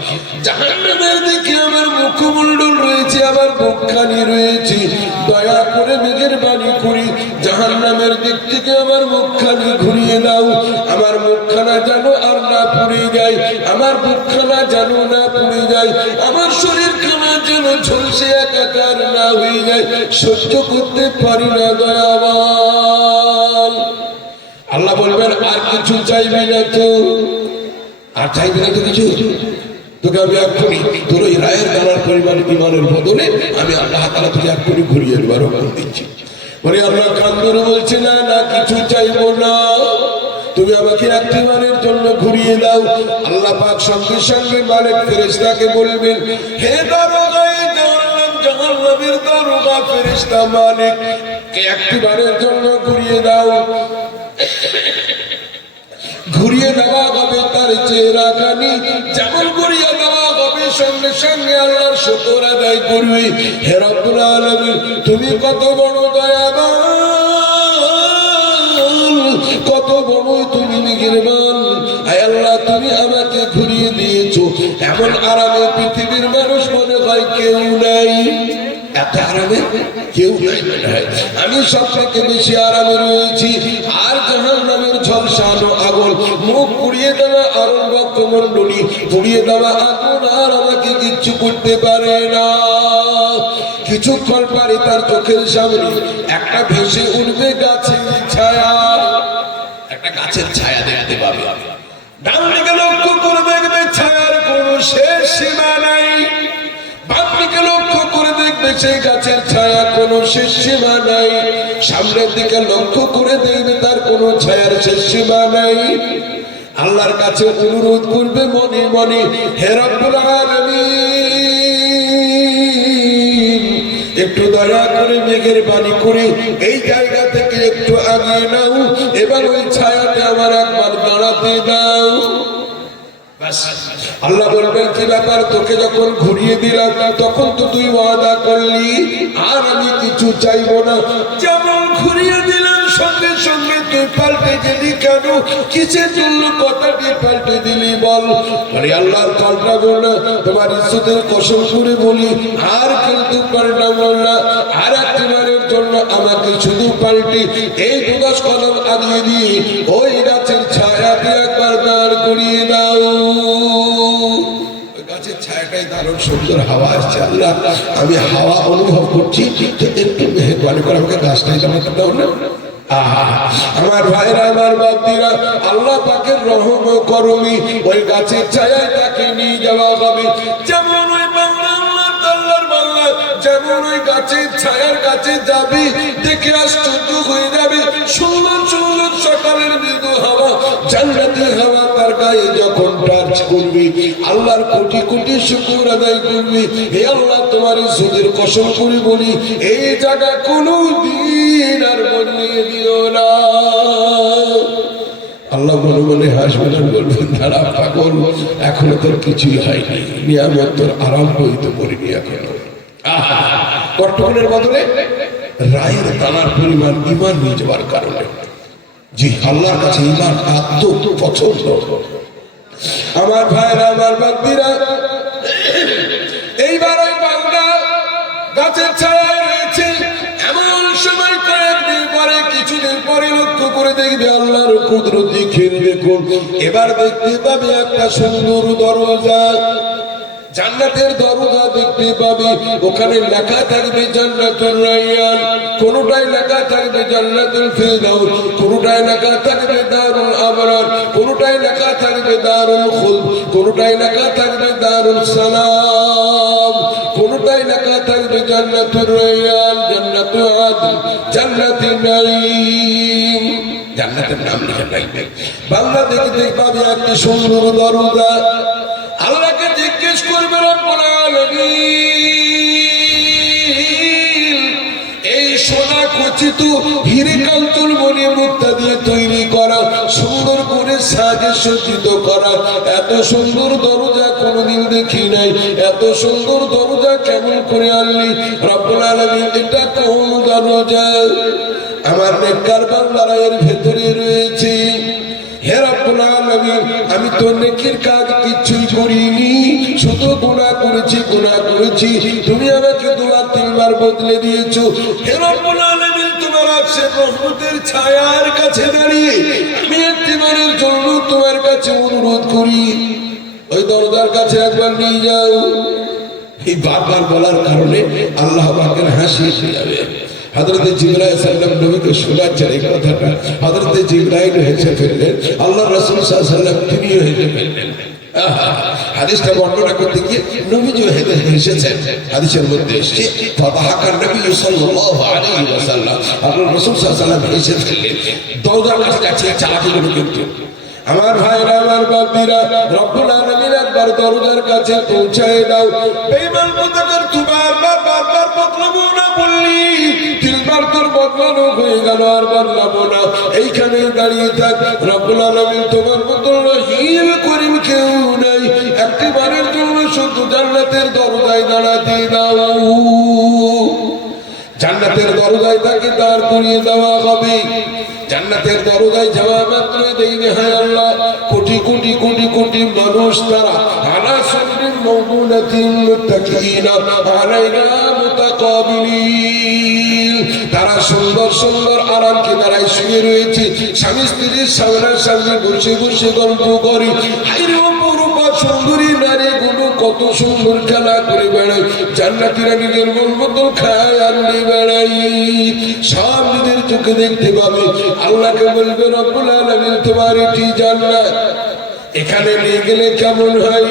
জাহান্নামের দিকে আমার মুখমণ্ডল রয়েছে, আমার মুখখানি রয়েছে, দয়া করে মেহেরবানি করি জাহান্নামের দিক থেকে আমার মুখখানি ঘুরিয়ে দাও। আমার মুখখানা যেন আর না পুড়ে যায়, আমার মুখখানা যেন না পুড়ে যায়, আমার শরীরখানা যেন ঝলসে একাকার না হয়ে যায়, সহ্য করতে পারি না দয়াবান। আল্লাহ বলবেন, আর কিছু চাইবি না তো? আর চাইবি না তো কিছু? তোকে আমি এক্ষুনি তোর ওই রায়ের দানার পরিমাণ ঈমানের বদলে আমি আল্লাহ তাআলা তোকে এক্ষুনি ঘুরিয়ে দেবার হুকুম দিচ্ছি। পরে আল্লাহ কান ধরে বলছে, না না, কিছু চাইবো না, তুমি আমাকে একটিবারের জন্য ঘুরিয়ে দাও। আল্লাহ পাক সঙ্গে সঙ্গে মালিক ফেরেশতাকে বলবেন, হে দারোগায়ে জাহান্নাম, জাহান্নামের দারোগা ফেরেশতা মালিক, একটিবারের জন্য ঘুরিয়ে দাও। ঘুরিয়ে দেওয়া হবে তার চেহারা খানি, যেমন ঘুরিয়ে দেওয়া হবে সঙ্গে সঙ্গে আল্লাহর শুকর আদায় করবে, হে রব্বুল আলামিন, তুমি কত বড় দয়াবান। কেউ নাই মনে হয়। আমি সব থেকে বেশি আরামে রয়েছি। আর জাহান্নামের ঝলসানো আগুন, মুখ পুড়িয়ে দেওয়া আগুন, ভক্তমণ্ডলী পুড়িয়ে দেওয়া আগুন আর আমাকে কিচ্ছু করতে পারে না। কিছুক্ষণ পরে তার চোখের সামনে একটা ভেসে উঠবে গাছের ছায়া, একটা গাছের ছায়া দেখতে পাবে। ডান দিকে লক্ষ্য করে দেখবে ছায়ার কোনো শেষ সীমা নাই, বাম দিকে লক্ষ্য করে দেখবে সেই গাছের ছায়া কোনো শেষ সীমা নাই, সামনের দিকে লক্ষ্য করে দেখবে তার কোনো ছায়ার শেষ সীমা নাই। আল্লাহর কাছে অনুরোধ করবে মনে মনে, হে রব্বুল আলামিন, একটু দয়া করে মেঘের বাণী করে এই জায়গা থেকে একটু আগিয়ে নাও, এবার ওই ছায়াতে আমার একবার দাঁড়াতে দাও। আল্লাহ বলবেন, কি ব্যাপার, তোকে যখন ঘুরিয়ে দিলাম তখন তো তুই ওয়াদা করলি আর আমি কিছু চাইবো না, যেমন ঘুরিয়ে দিলাম সঙ্গে সঙ্গে তুই পাল্টে গেলি কেন? কিসের জন্য কথাটি পাল্টে দিলি বল? আরে আল্লাহর পাল্টাবো না, তোমার ইজ্জতের কসম করে বলি আর কিন্তু পাল্টাবো না। আর একবারের জন্য আমাকে শুধু পাল্টে এই 10 কদম আগিয়ে দিয়ে ওই গাছের ছায়াতে একবার দাঁড় করিয়ে দাও। গাছের ছায়াটাই দারুণ সুন্দর হাওয়া আসছে। আল্লাহ, আমি হাওয়া অনুভব করছি, একটু মেহরবানি করে আমাকে গাছটাই দাঁড়াতে দাও না। আমার ভাইরা, আমার বাপদিরা, আল্লাহ পাকের রহম ও করমি ওই গাছের ছায়ায় তাকে নিয়ে যাওয়া হবে। যেমন ওই বাংলা আল্লাহর বাংলা যেমন ওই গাছের ছায়ার কাছে যাবি, দেখে আশ্চর্য হয়ে যাবে। সুন্দর সুন্দর সকালের মৃদু হাওয়া, জান্নাতি হাওয়া তার গায়ে যখন টাচ করবি, আল্লাহর কোটি কোটি শুকর আদায় করবি। হে আল্লাহ, তোমার ইজ্জতের কসম করে বলি, এই জায়গা কোনো দিন আর বদলিয়ে দিও না। আল্লাহ মনে মনে হাসবেন আর বলবেন, দাঁড়া পাগল, এখনো তোর কিছুই হয়নি, নিয়ামত তোর আরম্ভই তো করিনি এখনো। কট্টনের বদলে রায়ের দানার পরিমাণ ঈমান নিয়ে যাওয়ার কারণে, জি আল্লাহর কাছে ঈমান এত পছন্দ। আমার ভাইরা, আমার বান্দিরা, এইবার ওই বান্দা গাছের ছায়ায় রয়েছে। এমন সময় কয়েকদিন পরে, কিছুদিন পরে লক্ষ্য করে দেখবে আল্লাহর কুদরতি খেল দেখুন। এবার দেখতে পাবে একটা সুন্দর দরজা, জান্নাতের দরজা দেখতে পাবে। ওখানে লেখা থাকবে জান্নাতুর রায়্যান, কোনটাই লেখা থাকবে জান্নাতুল ফিরদাউস, কোনটাই লেখা থাকবে দারুল আবরার, কোনটাই লেখা থাকবে দারুল খুলদ, কোনটাই লেখা থাকবে দারুল সালাম, কোনটাই লেখা থাকবে জান্নাতুর রায়্যান, জান্নাতুল আদন, জান্নাতুন নাঈম। জান্নাতের নাম লেখা থাকবে। বাংলা দেখতে পাবে একটা সুন্দর দরজা। আল্লাহকে জিজ্ঞেস করবে, রব্বুল আলামিন, এই সোনা খচিত হীরে কাঞ্চন মণি মুক্তা দিয়ে তৈরি করা, সুন্দর করে সাজে সজ্জিত করা এত সুন্দর দরজা কোনোদিন দেখি নাই। এত সুন্দর দরজা কেমন করে আনলি রব্বুল আলামিন? এটা কোন দরজা? আমার নেককার বান্দারা এর ভেতরে রয়েছে। হে রব্বুল আলামিন, আমি তো নেকির কাজ কিছুই করিনি, শুধু গুনাহ করেছি, গুনাহ করেছি। তুমি আমাকে 2-3 বার বদলে দিয়েছো। হে রব্বুল আলামিন, তোমার আরশের রহমতের ছায়ার কাছে দাঁড়িয়ে আমি একটিবারের জন্য তোমার কাছে অনুরোধ করি, ওই দরজার কাছে একবার নিয়ে যাও। এই বারবার বলার কারণে আল্লাহ পাকের হাসি এসে যাবে। হযরতে জিবরাইল সাল্লাল্লাহু আলাইহি নবীকে শোনাচ্ছেন এই কথাটা। হযরতে জিবরাইল হেসে ফেললেন, আল্লাহর রাসূল সাল্লাল্লাহু আলাইহি ওয়াসাল্লাম তিনিও হেসে ফেললেন। হাদিসটা বর্ণনা করতে গিয়ে নবীজিও হেসেছেন। হাদিসের মধ্যে এসেছে, ফাদাহাকা নবী সাল্লাল্লাহু আলাইহি ওয়াসাল্লাম, আল্লাহর রাসূল সাল্লাল্লাহু আলাইহি ওয়াসাল্লাম হেসে ফেললেন। দরজার কাছে যাচ্ছে চালাকি করে, কিন্তু আমার ভাইরা, আমার বাপীরা, রব্বুল আলামিন একবার দরজার কাছে পৌঁছায় দাও। বেঈমান মুতাকার তুই বারবার বদলাবো না বললি, 3 বার তোর বদলানো হয়ে গেল, আর বদলাবো না, এইখানে দাঁড়িয়ে থাক। রব্বুল আলামিন তোমার মতো রহিম করিম কেউ নাই, একবারের জন্য শুধু জান্নাতের দরজায় দাঁড়াতে দাও। জান্নাতের দরজায় তাকে দাঁড় করিয়ে দেওয়া হবে। জান্নাতের দরজায় যাওয়া মাত্রই দেখবে, হায় আল্লাহ, কোটি কোটি কোটি কোটি কোটি মানুষ তারা আলা সুররিন মাওদুনাতিন মুত্তাকিনা আলাইহা মুতাকাবিলিন, তারা সুন্দর সুন্দর আরামকে দাঁড়ায় শুয়ে রয়েছে, স্বামী স্ত্রীর সামনাসামনি বসে বসে গল্প করে। হায়রে অপরূপা সুন্দরী নারীগুলো কত সুন্দর খেলা করে বেড়ায়, জান্নাতীরা নিজের মন মতো খায় আর উড়ে বেড়াই, সব নিজের চোখে দেখতে পাবে। আল্লাহকে বলবে রব্বুল আলামিন তোমার এটি জান্নাত, এখানে নিয়ে গেলে কেমন হয়?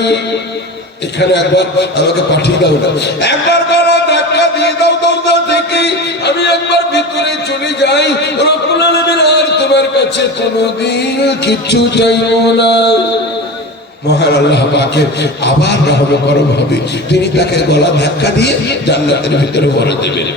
এখানে একবার আমাকে পাঠিয়ে দাও না, একবার গলা ধাক্কা দিয়ে দাও দরজা থেকে, আমি একবার ভিতরে চলে যাই। রব্বুল আলামিন আর তোমার কাছে কোনোদিন কিচ্ছু চাইবো না। মহান আল্লাহ পাকের আবার রহম করম হবে, তিনি তাকে গলা ধাক্কা দিয়ে জান্নাতের ভিতরে ভরে দেবেন।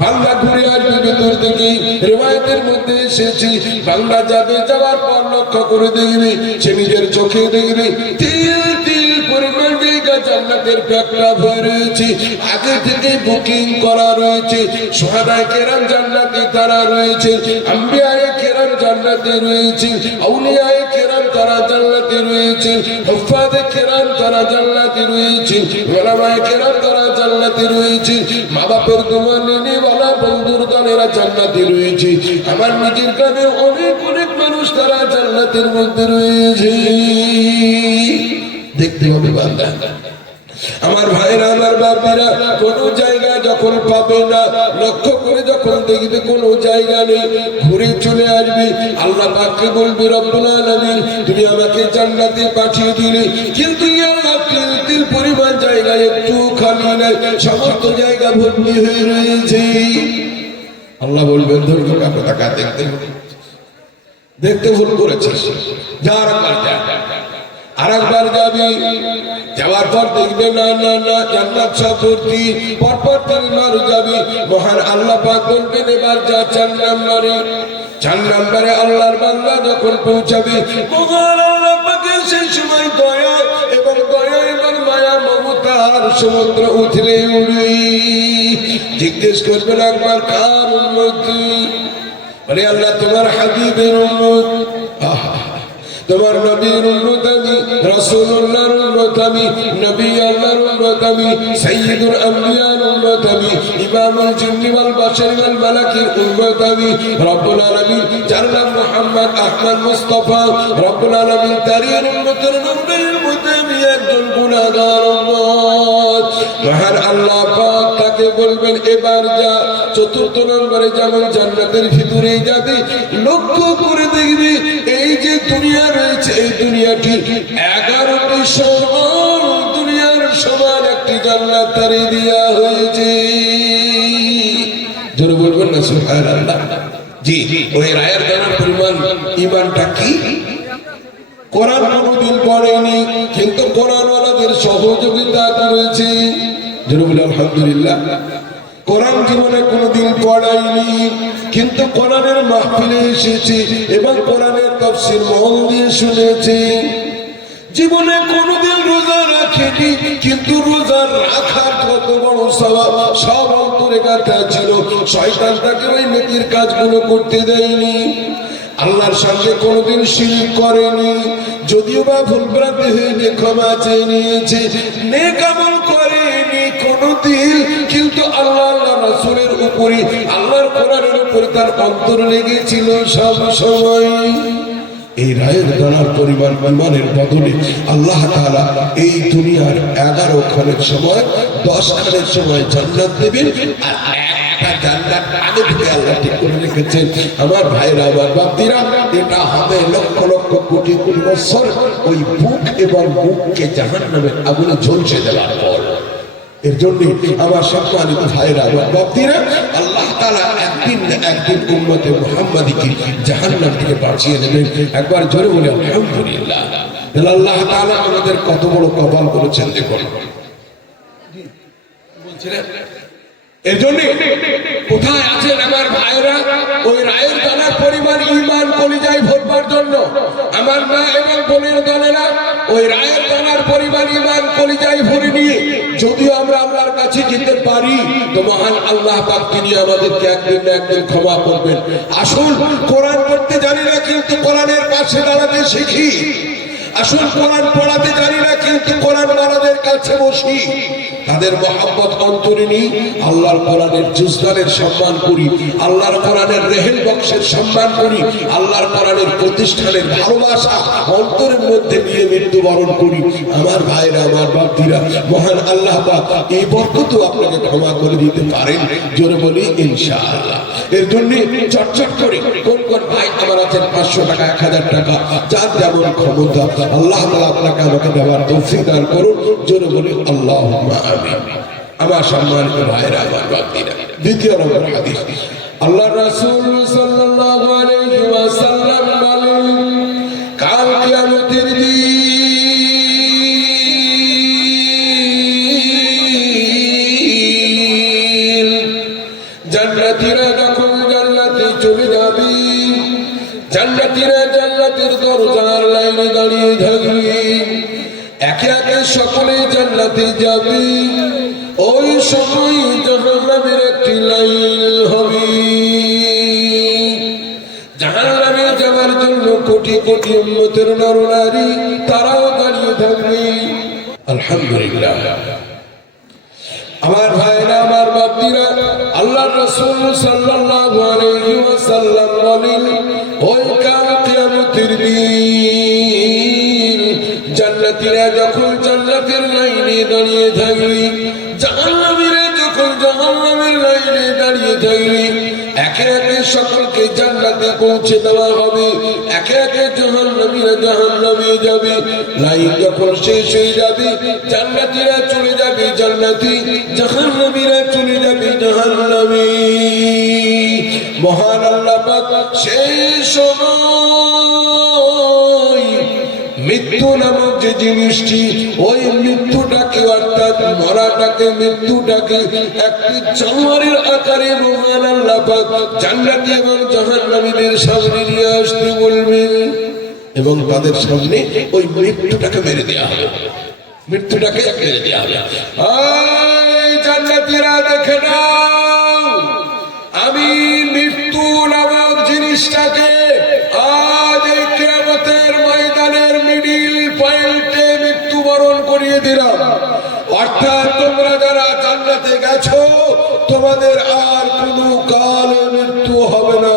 বান্দা ঘুরে আসবে ভিতর থেকে, রিওয়ায়াতের মধ্যে এসেছে বান্দা যাবে, যাওয়ার পর লক্ষ্য করে দেখবে, সে নিজের চোখে দেখবে তিল তিল পরিমাণ জায়গা জান্নাতের প্যাকটা ভরে রয়েছে, আগে থেকে বুকিং করা রয়েছে। সুহাদায়ে কেরাম জান্নাতে তারা রয়েছে, আম্বিয়ায়ে কেরাম জান্নাতে রয়েছে, আউলিয়ায়ে কেরাম তারা জান্নাতে রয়েছে, হুফাজে কেরাম তারা জান্নাতে রয়েছে, উলামায়ে কেরাম তারা জান্নাতে রয়েছে, মা বাপের দোয়া নেওয়ালা বন্ধুর দলেরা জান্নাতে রয়েছে। আমার নিজের গ্রামে অনেক অনেক মানুষ তারা জান্নাতের মধ্যে রয়েছে। দেখতে হবে বান্দা, আমার ভাইরা আমার বাপেরা, কোন জায়গা যখন পাবে না, লক্ষ্য করে যখন দেখবে কোন জায়গা নেই, ঘুরে চলে আসবে। আল্লাহ পাককে বলবে রব্বুল আলামিন তুমি আমাকে জান্নাতে পাঠিয়ে দিলে, কিন্তু আল্লাহ তিল তিল পরিমাণ জায়গা একটু খালি নাই, সমস্ত জায়গা ভর্তি হয়ে রয়েছে। আল্লাহ বলবেন ধৈর্য কাকে টাকা দেখতে দেখতে ভুল করেছিস, যার আরেকবার যাবি, যাওয়ার পর দেখবে না না না জান্নাত সব ভর্তি, পরপর তিনবার যাবি। মহান আল্লাহ পাক বলবেন এবার যা 4 নম্বরে। 4 নম্বরে আল্লাহর বান্দা যখন পৌঁছাবে, মহান আল্লাহ পাকের সেই সময় দয়া এবং দয়া এবং মায়া মমতার সমুদ্র উথলে উঠবে। জিজ্ঞেস করবেন একবার কার উম্মত? আরে আল্লাহ তোমার হাবিবের উম্মত, তোমার নবীর উম্মত আমি, রাসূলুল্লাহর উম্মত আমি, নবী আল্লাহর উম্মত আমি, সাইয়্যিদুল আম্বিয়ার উম্মত আমি, ইমামুল জিন্নি ওয়াল বাশারি ওয়াল মালাকির উম্মত আমি। রব্বুল আলামিন যার নাম মুহাম্মদ আহমদ মুস্তাফা, রব্বুল আলামিন তারই উম্মতের নবীর মধ্যে আমি একজন গুনাহগার উম্মত। মহান আল্লাহ পাক তাকে বলবেন এবার যা, 4র্থ নম্বরে যেমন জান্নাতের ভিতরে যাবে, লক্ষ্য করে দেখবে এই যে দুনিয়া রয়েছে, এই দুনিয়াটি 11টি সমান দুনিয়ার সমান একটি জান্নাত তারে দেয়া হয়েছে। জোরে বলবেন না সুবহানাল্লাহ। জি, ওই রায়ের দানার পরিমাণ ঈমানটা কি? কোরআন কোনদিন পড়েনি, কিন্তু কোরআনওয়ালাদের সহযোগিতা করেছে। জোরে বলে আলহামদুলিল্লাহ। কোরআন জীবনে কোনদিন পড়াইনি, কিন্তু কোরআনের মাহফিলে এসেছে এবং কোরআনের তাফসীর মন দিয়ে শুনেছে। জীবনে কোনদিন রোজা রাখেনি, কিন্তু রোজা রাখার কত বড় সওয়াব সব অন্তরে গাঁথা ছিল। শয়তান তাকে ওই নেকির কাজগুলো করতে দেয়নি। আল্লাহর সঙ্গে কোনদিন শিরক করেনি, যদিও বা ভুলভ্রান্তি হয়ে ক্ষমা চেয়ে নিয়েছে। নেক আমল করেনি কোনদিন, কিন্তু আল্লাহ আল্লাহ রাসূলের উপরে, আল্লাহর কোরআনের উপরে তার অন্তর লেগেছিল সব সময়। এই রায়ের দানার পরিমাণ ঈমানের বদলে আল্লাহ তাআলা এই দুনিয়ার 11 খানের সময় 10 খানের সময় জান্নাত দেবেন, আর একটা জান্নাত আগে থেকে আল্লাহ ঠিক করে রেখেছেন। আমার ভাইরা আমার বাপদিরা, এটা হবে লক্ষ লক্ষ কোটি কোটি বছর ওই বুক এবং বুককে জাহান্নামের আগুনে ঝলসে দেওয়ার পর। এর জন্য আমার সম্মানিত ভাইরা আমার বাপদিরা, আল্লাহ তাআলা একদিন না একদিন উম্মতে মুহাম্মাদীকে জাহান্নাম থেকে বাঁচিয়ে নেবেন। একবার জোরে বলে আলহামদুলিল্লাহ। আল্লাহ তাআলা আমাদের কত বড় কবুল করেছেন দেখুন। বলছিলেন এর জন্য কোথায় আছেন আমার ভাইরা? ওই রায়ের দানার পরিমাণ ঈমান কলিজায় ভরবার জন্য আমার মা এবং বোনের দলেরা ওই রায়ের দানার পরিমাণ ঈমান কলিজায় ভরে নিয়ে যদিও আমরা আল্লাহর কাছে যেতে পারি, তো মহান আল্লাহ পাক তিনি আমাদেরকে একদিন না একদিন ক্ষমা করবেন। আসুন, কোরআন পড়তে জানি না, কিন্তু কোরআনের পাশে দাঁড়াতে শিখি। আসল কোরআন পড়াতে জানি না, কিন্তু কোরআন ওয়ালাদের কাছে বসি, তাদের মহব্বত অন্তরে নিই, আল্লাহর কোরআনের জুজদারের সম্মান করি, আল্লাহর কোরআনের রেহেল বক্সের সম্মান করি, আল্লাহর কোরআনের প্রতিষ্ঠানের ভালোবাসা অন্তরের মধ্যে নিয়ে মৃত্যুবরণ করি। আমার ভাইরা, আমার বাপদিরা, মহান আল্লাহ পাক এই বরকত আপনাকে ক্ষমা করে দিতে পারেন। জোরে বলি ইনশাআল্লাহ। এর জন্য চটচট করে কোন কোন ভাই আমার আছেন 500 টাকা, 1000 টাকা, যার যেমন ক্ষমতা আল্লাহ তাআলা আপনাকে আমাকে দেওয়ার তৌফিক দান করুন। জোরে বলি আল্লাহুম্মা আমিন। আমার সম্মানিত ভাইরা, আমার বাপদিরা, দ্বিতীয় নম্বর হাদিস, আল্লাহ রাসূল সাল্লাল্লাহু আলাইহি ওয়াসাল্লাম বলেন, কাল কিয়ামতের দিন জান্নাতীরা যখন জান্নাতে চলে যাবে, জান্নাতীরা জান্নাতের দরজার লাইনে দাঁড়িয়ে থাকবে, একে একে সকলে জান্নাতে যাবে। ওই সময় জাহান্নামের একটি লাইন হবে, জাহান্নামে যাওয়ার জন্য কোটি কোটি উম্মতের নরনারী তারাও দাঁড়িয়ে থাকবে। আলহামদুলিল্লাহ। আমার ভাইরা, আমার বাপদিরা, আল্লাহর রাসূল সাল্লাল্লাহু আলাইহি ওয়াসাল্লাম বলেন, ওই কাল কিয়ামতের দিন জান্নাতীরা যখন জান্নাতের লাইনে দাঁড়িয়ে থাকবে, জাহান্নামীরা যখন জাহান্নামের লাইনে দাঁড়িয়ে থাকবে, একে একে সকলকে জান্নাতে পৌঁছে দেওয়া হবে, একে একে জাহান্নামীরা জাহান্নামে যাবে। লাইন যখন শেষ হয়ে যাবে, জান্নাতীরা চলে যাবে জান্নাতে, জাহান্নামীরা চলে যাবে জাহান্নামে। মহান আল্লাহ পাক সেই সময় মৃত্যু নামক যে জিনিসটি, ওই মৃত্যুটাকে অর্থাৎ মরাটাকে, মৃত্যুটাকে একটি জানোয়ারের আকারে মহান আল্লাহ পাক জান্নাতি এবং জাহান্নামীদের সামনে নিয়ে আসতে বলবেন, এবং তাদের সামনে ওই মৃত্যুটাকে মেরে দেওয়া হবে, মৃত্যুটাকে মেরে দেওয়া হবে। এই জান্নাতীরা দেখে নাও, আমি মৃত্যু নামক জিনিসটাকে আজ এই কিয়ামতের ময়দানের মিডিল পয়েন্টে মৃত্যুবরণ করিয়ে দিলাম। অর্থাৎ তোমরা যারা জান্নাতে গেছো, তোমাদের আর কোনো কালে মৃত্যু হবে না।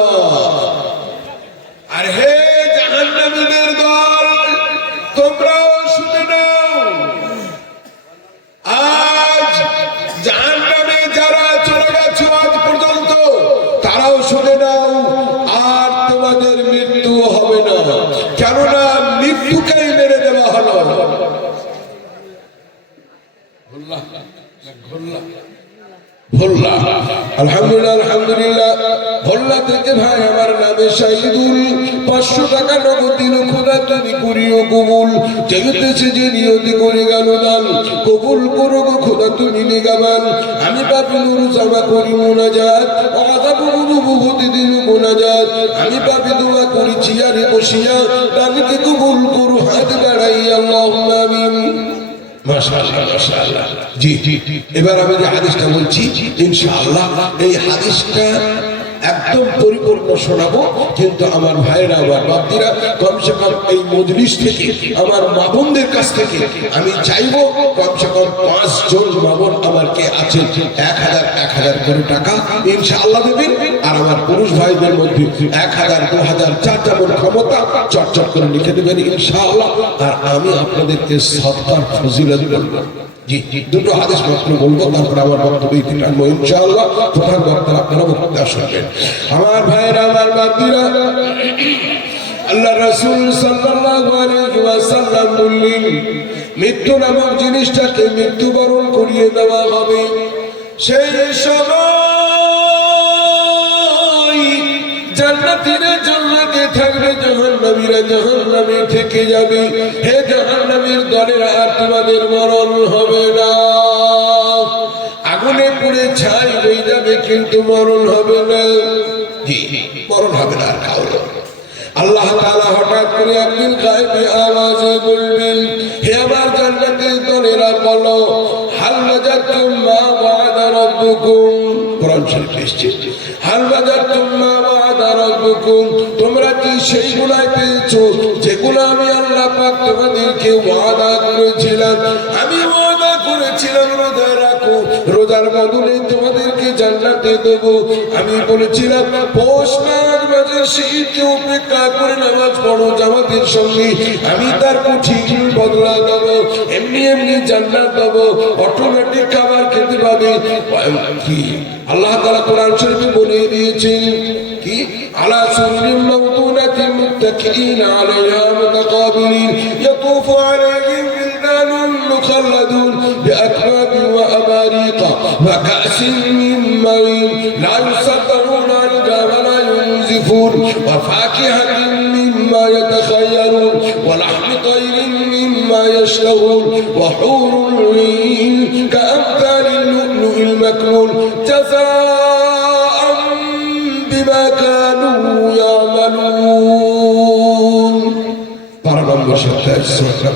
আর হে জাহান্নামীদের দল, তোমরাও শুনে নাও, আজ জাহান্নামে যারা চলে গেছো আজ পর্যন্ত, তারাও শুনে নাও, আর তোমাদের মৃত্যু হবে না, কেননা মৃত্যুকেই মেরে দেওয়া হলো। আলহামদুলিল্লাহ, আলহামদুলিল্লাহ। ভোল্লা থেকে ভাই আমার নামে শাহিদুল 500 টাকা নগদ দিল, খোদা তুমি করিও কবুল, যেহেতেছে যে নিয়তি করে গেল দান, কবুল করো গো খোদা তুমি নিগামান। আমি পাপি নুরু জামা করি মুনাজাত, আযাবু অনুভূতি দিল মুনাজাত, আমি পাপি দোয়া করি চিয়ারে বসিয়া, দানিকে কবুল করো হাত বাড়াই, আল্লাহুম্মা আমিন। মাশাআল্লাহ, মাশাআল্লাহ। জি, এবার আমি যে হাদিসটা বলছি, ইনশাআল্লাহ এই হাদিসটা একদম পরিপূর্ণ শোনাবো, কিন্তু আমার ভাইরা, আমার বাপদিরা, কমসে কম এই মজলিস থেকে, আমার মা বোনদের কাছ থেকে আমি চাইবো কমসে কম 5 জন মা বোন আমার কে আছেন 1000 করে টাকা ইনশাআল্লাহ দেবেন, আর আমার পুরুষ ভাইদের মধ্যে 1000, 2000 যার যেমন ক্ষমতা চটচট করে লিখে দেবেন ইনশাআল্লাহ। আর আমি আপনাদেরকে সদকার ফজিলত বলবো। জি, দুটো হাদিস মাত্র বলবো, তারপর আমার বক্তব্য আনবো ইনশাআল্লাহ। প্রধান বক্তা আপনারা বক্তব্য শুনবেন। আমার ভাইরা, আমার বাপদিরা, আল্লাহ রাসূল সাল্লাল্লাহু আলাইহি ওয়াসাল্লাম বললেন, মৃত্যু নামক জিনিসটাকে মৃত্যুবরণ করিয়ে দেওয়া হবে। সেই সময় জান্নাতীরা জান্নাতে থাকবে, জাহান্নামীরা জাহান্নামে থেকে যাবে। হে জাহান্নামীর দলেরা, আর তোমাদের মরণ হবে না, আগুনে পুড়ে ছাই হয়ে যাবে, কিন্তু মরণ হবে না। জি, মরণ হবে না আর কাউরে। আল্লাহ তাআলা হঠাৎ করে আব্দুল গায়বী আওয়াজে বলবেন, হে আমার জান্নাতের দলেরা বলো, হাল ওয়াজাদতুম মা ওয়া'আদা রাব্বুকুম। কোরআন শরীফ এসেছে, হাল ওয়াজাদতুম মা ওয়া'আদা রাব্বুকুম, তোমরা কি সেইগুলাই পেয়েছো যেগুলো আমি আল্লাহ পাক তোমাদেরকে ওয়াদা করেছিলাম, আমি ওয়াদা করেছিলাম রোজা রাখো, রোজার বদলে তোমাদেরকে জান্নাতে দেব। আমি বলেছিলাম পৌষ মাস মাঝের শীতকে উপেক্ষা করে নামাজ পড়ো জামাতের সঙ্গে, আমি তার কঠিন বদলা দেবো, এমনি এমনি জান্নাত দেবো, অটোমেটিক খাবার খেতে পাবে। কি আল্লাহ তাআলা কোরআন শরীফে বলে দিয়েছেন কি, আলা সুরুরিন মাওদুনাতিন মুত্তাকিইনা আলাইহা মুতাকাবিলিন ইয়াতুফু আলাইহিম বিলদানুন মুখাল্লাদুন বিআকওয়াবিন ওয়া আবারিকা ওয়া কাসিন মিন মাইন লা ইউসাদ্দারুনা আনহা ওয়া লা ينزفون وفاكهة مما يتخيرون ولحم طير مما يشتهون وحور عين كأمثال اللؤلؤ المكنون جزاء بما كانوا يعملون. নম্বর 27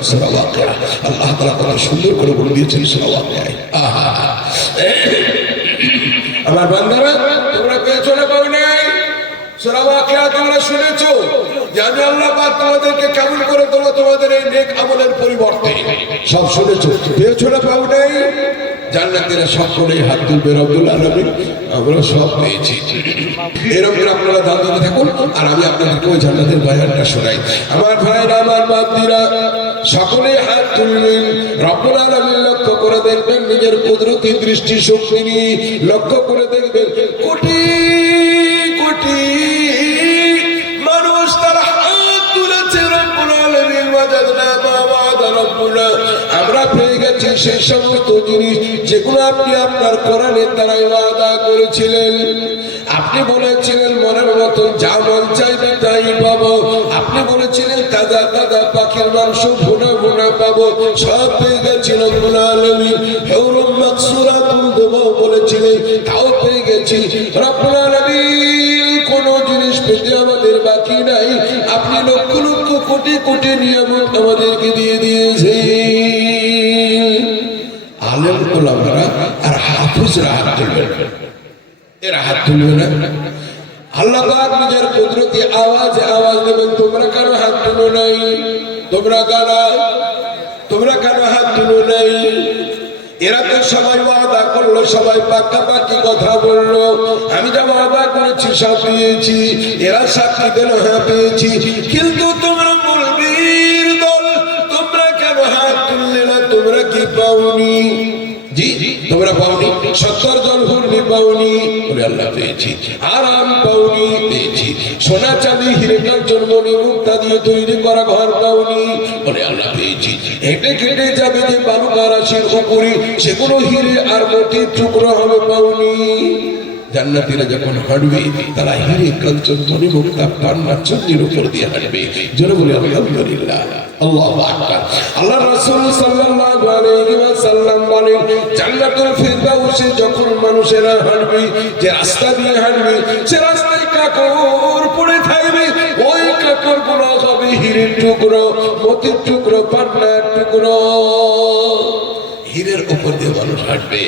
সূরা ওয়াকিয়া। আল্লাহ তাআলা কত সুন্দর করে বলে দিয়েছেন সূরা ওয়াকিয়ায়। আহা, আমার বান্দারা তোমরা পেয়েছো না পাও নাই? সূরা ওয়াকিয়া তোমরা শুনেছো যে আমি আল্লাহ পাক তোমাদেরকে কেমন করে তোমরা তোমাদের এই নেক আমলের পরিবর্তে সব শুনেছো, পেয়েছো না পাও নাই? জান্নাতীরা সকলেই হাত তুলবে, রব্বুল আলামিন আমরা সব পেয়েছি। এরকম আপনারা দান দিতে থাকুন আর আমি আপনাদেরকে ওই জান্নাতের বয়ানটা শোনাই। আমার ভাইরা, আমার বান্দিরা সকলেই হাত তুলবেন, রব্বুল আলামিন লক্ষ্য করে দেখবেন, নিজের কুদরতি দৃষ্টি শক্তি নিয়ে লক্ষ্য করে দেখবেন কোটি কোটি মানুষ তারা হাত তুলেছে, রব্বুল আলামিন ওয়াজাদনা মা ওয়াদা রব্বুনা, আমরা পেয়ে গেছি সেই সমস্ত জিনিস যেগুলো আপনি আপনার কোরআনের দ্বারাই ওয়াদা করেছিলেন। আপনি বলেছিলেন মনের মতন যা মন চাইবে তাই পাবো, আপনি বলেছিলেন তাজা তাজা পাখির মাংস ভুনা ভুনা পাবো, সব পেয়ে গেছি রব্বুল আলামিন। হুরুম মাকসুরাতুন দেবো বলেছিলেন, তাও পেয়ে গেছি রব্বুল আলামিন। কোনো জিনিস পেতে আমাদের বাকি নাই, আপনি লক্ষ লক্ষ কোটি কোটি নিয়ামত আমাদেরকে দিয়ে দিয়েছেন। আলেম ওলামারা আর হাফেজরা হাত তুলবেন, এরা হাত তুলবে না। আল্লাহ পাক নিজের কুদরতি আওয়াজে আওয়াজ দেবেন, তোমরা কেন হাত তুলো নাই? তোমরা কেন হাত তুলো নাই? এরা তো সবাই ওয়াদা করলো, সবাই পাকাপাকি কথা বললো, আমি যা ওয়াদা করেছি সব পেয়েছি। এরা সাক্ষী দিল হ্যাঁ পেয়েছি, কিন্তু তোমরা মুলবির দল, তোমরা কেন হাত তুললে না? তোমরা কি পাওনি? জি তোমরা পাওনি। 70 জন হুরনি পাওনি বলে আল্লাহ পেয়েছি, আরাম পাওনি পেয়েছি, সোনা চাঁদি হিরে কাঞ্চন মণি মুক্তা দিয়ে তৈরি করা ঘর পাওনি বলে আল্লাহ পেয়েছি। হেঁটে কেটে যাবে যে বালুকা রাশির উপরে, সেগুলো হিরে আর মতির টুকরো হবে পাওনি। জান্নাতীরা যখন হাঁটবে তারা হিরে কাঞ্চন মণি মুক্তা পান্না চন্দির উপর দিয়ে হাঁটবে। জোরে বলে আলহামদুলিল্লাহ, আল্লাহু আকবার। আল্লাহ রাসূল সাল্লাল্লাহু আলাইহি ওয়াসাল্লাম বলেন, জান্নাতুল ফিরদাউসে যখন মানুষেরা হাঁটবে, যে রাস্তা দিয়ে হাঁটবে সে রাস্তায় কাকর পড়ে থাকবে, ওই কাকর গুলো হবে হীরের টুকরো, মতির টুকরো, পান্নার টুকরো। হীরের উপর দিয়ে মানুষ হাঁটবে।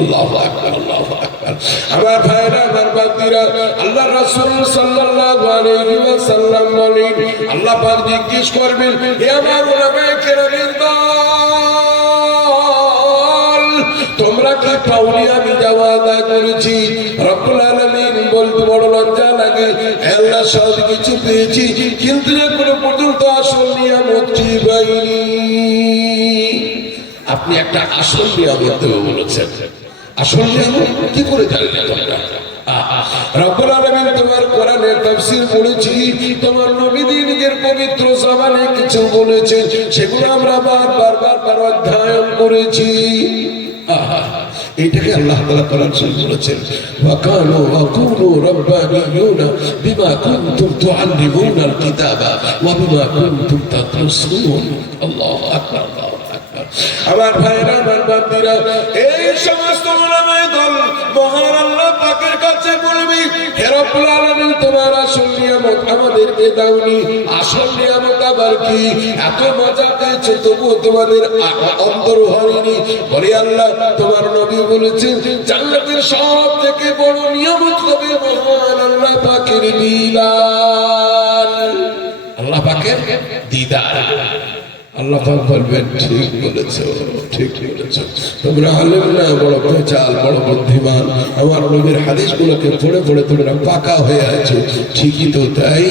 আল্লাহু আকবার, আল্লাহু আকবার। আমার ভাইরা, আমার বান্দিরা, আল্লাহ রাসূল সাল্লাল্লাহু আলাইহি ওয়াসাল্লাম বলেন, আল্লাহ পাক জিজ্ঞেস করবেন, হে আমার উলামায়ে কেরামের দল, তোমরা কি পাওনি আমি যা ওয়াদা করেছি? রব্বুল আলামিন বলতে বড় লজ্জা লাগে, হে আল্লাহ সব কিছু পেয়েছি, কিন্তু এখনো পর্যন্ত আসল নিয়ামতটি পাইনি। আপনি একটা আসল নিয়ামত দেবো বলেছেন, আসল নিয়ামত কি করে জানলে তোমরা? রব্বুল আলামিন তোমার কোরআনে তাফসীর পড়েছি, তোমার নবী নিজের পবিত্র জবানে কিছু বলেছেন, সেগুলো আমরা বারবার অধ্যয়ন করেছি। এইটাকে আল্লাহ তাআলা কোরআন শরীফে বলেছেন, ওয়া কানু ওয়াকুনু রাব্বানিয়ুনা বিমা কুনতুম তুআল্লিমুনাল কিতাবা ওয়া বিমা কুনতুম তাদরুসুন। আল্লাহু আকবার, আল্লাহু আকবার। আমার ভাইরা, আমার বান্দিরা, এই সমস্ত উলামায়ে দল মহান আল্লাহ পাকের কাছে বলবি, হে রব্বুল আলামিন তোমার আসল নিয়ামত আমাদেরকে দাওনি। আসল নিয়ামত আবার কি? এত মজা পেয়েছে তবুও তোমাদের অন্তর হয়নি। বলি আল্লাহ তোমার নবী বলেছেন, জান্নাতের সব থেকে বড় নিয়ামত হবে মহান আল্লাহ পাকের দিদার। আল্লাহ পাকের দিদার। আল্লাহ পাক বলবেন ঠিক বলেছো, ঠিক বলেছো। তোমরা আলেম না, বড় পেঁচাল, বড় বুদ্ধিমান, আমার নবীর হাদিসগুলোকে পড়ে পড়ে তোমরা পাকা হয়ে আছো। ঠিকই তো তাই,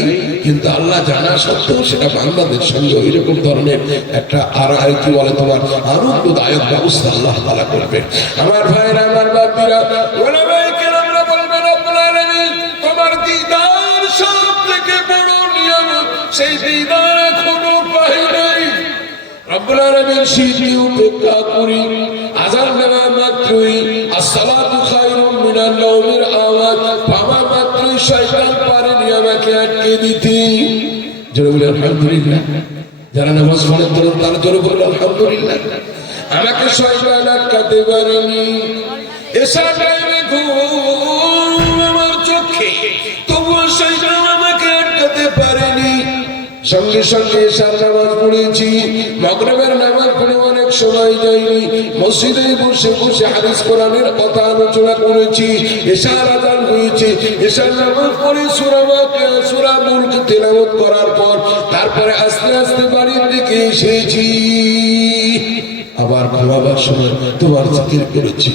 কিন্তু আল্লাহ জানা সত্ত্বেও সেটা বান্দাদের সঙ্গে ওইরকম ধরনের একটা আর কি বলে তোমার আনন্দদায়ক ব্যবস্থা আল্লাহ তাআলা করবে। আমার ভাইরা, আমার বাপিরা, ওলামায়ে কেরামরা বলবেন রব্বুল আলামিন তোমার দিদার সব থেকে বড় নিয়ামত, সেই দিদার এখনো পাই নাই। রব্বুল আলামিন শীতে উপেক্ষা করি, আযান দেওয়া মাত্রই আসসালাতু খায়রুম মিনান নাওমের আওয়াজ পাওয়া মাত্রই শয়তান পারেনি আমাকে আটকে দিতে। জোরে বলে আলহামদুলিল্লাহ। যারা নামাজ পড়েন তারা জোরে বলে আলহামদুলিল্লাহ। আমাকে শয়তান আটকাতে পারেনি। এশার টাইমে ঘুম আমার চোখে, তবুও শয়তান আমাকে আটকাতে পারেনি। সঙ্গে সঙ্গে এশার নামাজ পড়েছি, মাগরিবের নামাজ পড়ে অনেক সময় যায়নি, মসজিদে বসে বসে হাদিস কোরআনের কথা আলোচনা করেছি। এশার আযান হয়েছে, এশার নামাজ পড়ে সূরা ওয়াকিয়া, সূরা মুলক তেলাওয়াত করার পর তারপরে আস্তে আস্তে বাড়ির দিকে এসেছি। আবার ঘুমাবার সময় তোমার জিকির করেছি,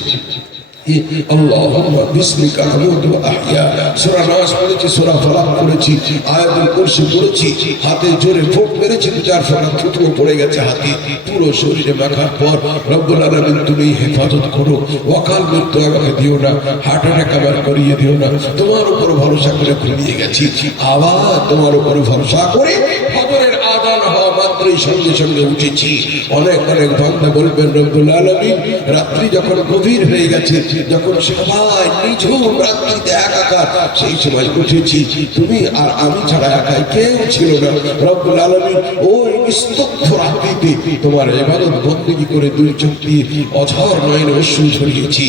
আল্লাহুম্মা বিসমিকা আমুতু ওয়া আহইয়া। সূরা নাস পড়েছি, সূরা ফালাক পড়েছি, আয়াতুল কুরসি পড়েছি, হাতে জোরে ফোঁক মেরেছি, চার ফালা থুতু পড়ে গেছে হাতে, পুরো শরীরে মাখার পর রব্বুল আলামিন তুমি হেফাজত করো, অকাল মৃত্যু আমাকে দিও না, হার্ট অ্যাটাক আবার করিয়ে দিও না। তোমার উপর ভরসা করে ঘুমিয়ে গেছি, আবার তোমার উপর ভরসা করে ফজরের আযান হওয়া মাত্রই সঙ্গে সঙ্গে উঠেছি। অনেক অনেক বান্দা বলবেন রব্বুল আলামিন রাত্রি যখন গভীর হয়ে গেছে, যখন সবাই নিঝুম রাত্রিতে একাকার, সেই সময় উঠেছি, তুমি আর আমি ছাড়া একাই কেউ ছিল না। রব্বুল আলামিন ওই স্তব্ধ রাত্রিতে তোমার ইবাদত বন্দেগী করে দুই চোখ দিয়ে অঝর নয়নে অশ্রু ঝরিয়েছি।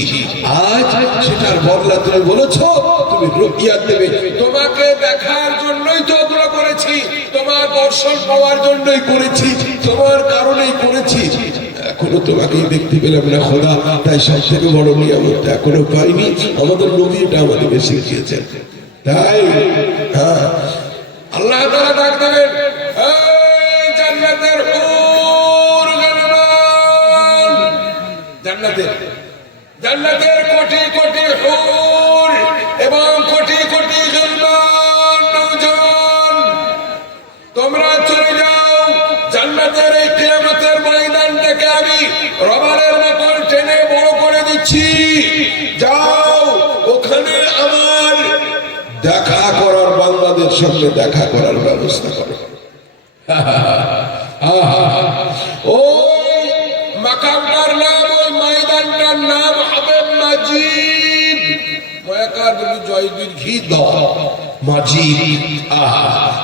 আজ সেটার বদলা তুমি বলেছো তুমি রুকিয়া দেবে। তোমাকে দেখার জন্যই তো ওগুলো করেছি, তোমার দর্শন পাওয়ার জন্যই করেছি, তোমার কারণেই করেছি। এখনো তোমাকেই দেখতে পেলাম না খোদা, তাই সব থেকে বড় নিয়ামত এখনো পাইনি। আমাদের নবী এটা আমাদেরকে শিখিয়েছেন। তাই হ্যাঁ, আল্লাহ তাআলা ডাক দেবেন, এই জান্নাতের হুর গানমান, জান্নাতের কোটি কোটি হুর এবং কোটি কোটি গানমান নওজওয়ান, তোমরা চলে যাও জান্নাতের এই কিয়ামতের ময়দান থেকে আমি রবারের মতন টেনে বড় করে দিচ্ছি। যাও ওখানে আমার দেখা করার, বান্দাদের সঙ্গে দেখা করার ব্যবস্থা করো। ওই মাকামটার নাম, ওই ময়দানটার নাম হবে মাজিদ। ময়াকার যদি জয় দীর্ঘি দাও মাজিদ,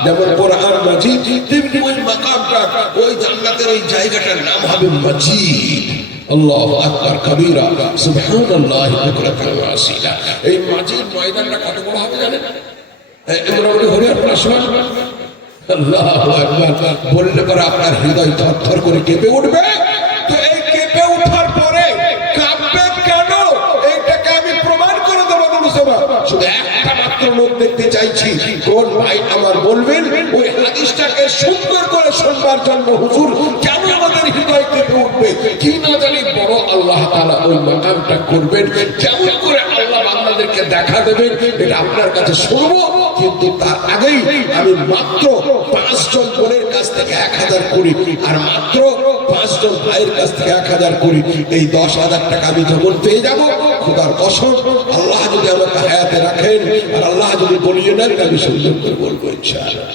যেমন কোরআন মাজিদ, তেমনি ওই মাকামটা, ওই জান্নাতের ওই জায়গাটার নাম হবে মাজিদ। আল্লাহু আকবার কবীরা, সুবহানাল্লাহি বুকরাতান ওয়া আসীলা। এই মাজিদ ময়দানটা কত বড় হবে জানেন? মোটামুটি হবে আপনার সময়। আল্লাহু আকবার বললে পরে আপনার হৃদয় থরথর করে কেঁপে উঠবে। তো এই কেঁপে ওঠার পরে কাঁপবে কেন, এইটাকে আমি প্রমাণ করে দেবো। শুধু একটা মাত্র লোক দেখতে চাইছি, কোন ভাই আমার বলবেন ওই হাদিসটাকে সুন্দর করে শুনবার জন্য। হুজুর কেন আমাদের হৃদয় কেঁপে উঠবে কি না জানি, বড় আল্লাহ তাআলা ওই মাকামটা করবেন, কেমন করে আল্লাহ বান্দাদেরকে দেখা দেবেন, এটা আপনার কাছে শুনবো। কিন্তু তার আগেই আমি মাত্র 5 জন বোনের কাছ থেকে 1000 করি, আর মাত্র 5 জন ভাইয়ের কাছ থেকে 1000 করি, এই 10,000 টাকা আমি যখন পেয়ে যাবো, খোদার কসম আল্লাহ যদি আমাকে হায়াতে রাখেন আর আল্লাহ যদি বলিয়ে নেন, আমি সুন্দর করে বলবো ইনশাআল্লাহ।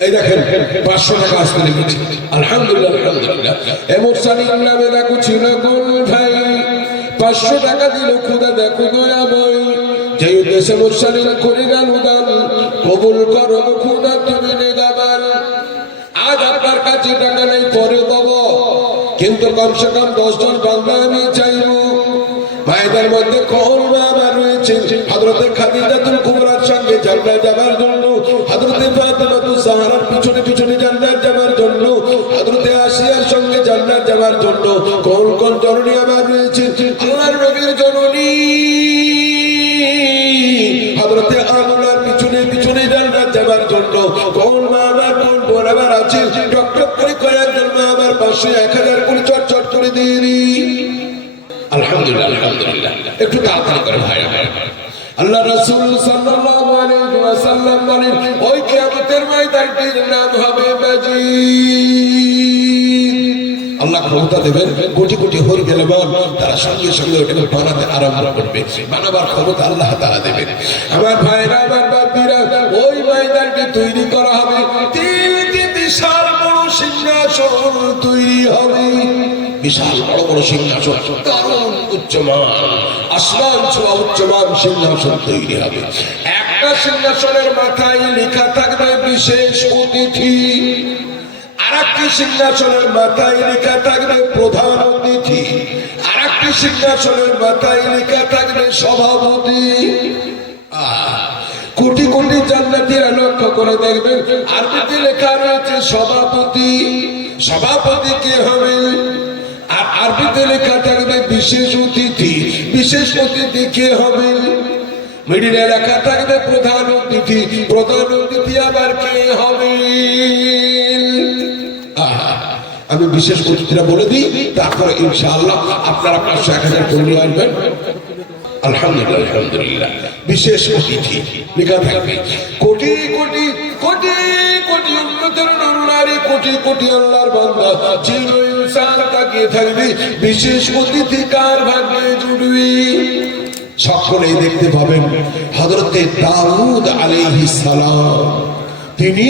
এই দেখেন 500 টাকা আসতে লেগেছে, আলহামদুলিল্লাহ আলহামদুলিল্লাহ। এমন সালিম নামে দেখো ছিল কোন ভাই 500 টাকা দিল, খোদা দেখো দয়াময়, যেই দেশে মুরসালিন করে গেল দান, কবুল করো খোদা তুমি নেগাবান। আজ আপনার কাছে টাকা নেই, পরে দেবো, কিন্তু কমসে কম 10 জন বান্দা আমি চাইবো। ভাইদের মধ্যে কোন আমার রয়েছে হযরতে খাদিজাতুল কুবরার সঙ্গে জান্নাতে যাবার জন্য, হযরতে ফাতিমাতুজ জাহরার পিছনে পিছনে জান্নাতে যাবার জন্য, হযরতে আসিয়ার সঙ্গে জান্নাতে যাবার জন্য। কোন কোন জননী আমার রয়েছে? আল্লাহর নবীর জননী হযরতে আমিনার পিছনে পিছনে জান্নাতে যাবার জন্য। কোন মা আমার, কোন বোন আমার আছে? ডক্টর টপ করে কয়েকজন মা আমার পাশে 1000 করে চট করে দিয়ে দিই। আলহামদুলিল্লাহ আলহামদুলিল্লাহ। একটু তাড়াতাড়ি করে ভাই আমার। আল্লাহ রাসূল সাল্লাল্লাহু আলাইহি ওয়াসাল্লাম বলেন ওই কিয়ামতের ময়দানটির নাম হবে বাজির। আল্লাহ ক্ষমতা দেবেন, কোটি কোটি হয়ে গেলে তারা সঙ্গে সঙ্গে ওটাকে বানাতে আরম্ভ করবে, বানাবার ক্ষমতা আল্লাহ তাআলা দেবেন। আমার ভাইরা আমার বাপিরা, ওই ময়দানটি তৈরি করা হবে, তিনটি বিশাল বড় সিংহাসন তৈরি হবে। বিশাল বড় বড় সিংহাসন, দারুণ উচ্চমান, আসমান ছোঁয়া উচ্চমান সিংহাসন তৈরি হবে। একটা সিংহাসনের মাথায় লেখা থাকবে বিশেষ অতিথি, আরেকটি সিংহাসনের মাথায় লেখা থাকবে প্রধান অতিথি, আরেকটি সিংহাসনের মাথায় লেখা থাকবে সভাপতি। কোটি কোটি জান্নাতীরা লক্ষ্য করে দেখবেন আরবিতে লেখা রয়েছে সভাপতি। সভাপতি কে হবে? আর আরবিতে লেখা থাকবে বিশেষ অতিথি। বিশেষ অতিথি কে হবে? মিডিলে লেখা থাকবে প্রধান অতিথি। প্রধান অতিথি আবার কে হবে? আমি বিশেষ অতিথিরা বলে দিই, তারপরে ইনশাআল্লাহ আপনারা 500-1000 করে নিয়ে আসবেন। আলহামদুলিল্লাহ আলহামদুলিল্লাহ। বিশেষ অতিথি লেখা থাকবে কোটি কোটি কোটি কোটি উম্মতের নরনারী, কোটি কোটি আল্লাহর বান্দা, জিন ও ইনসান তাকিয়ে থাকবে বিশেষ অতিথি কার ভাগ্যে জুটবে। সকলেই দেখতে পাবেন হযরতে দাউদ আলাইহিস সালাম, তিনি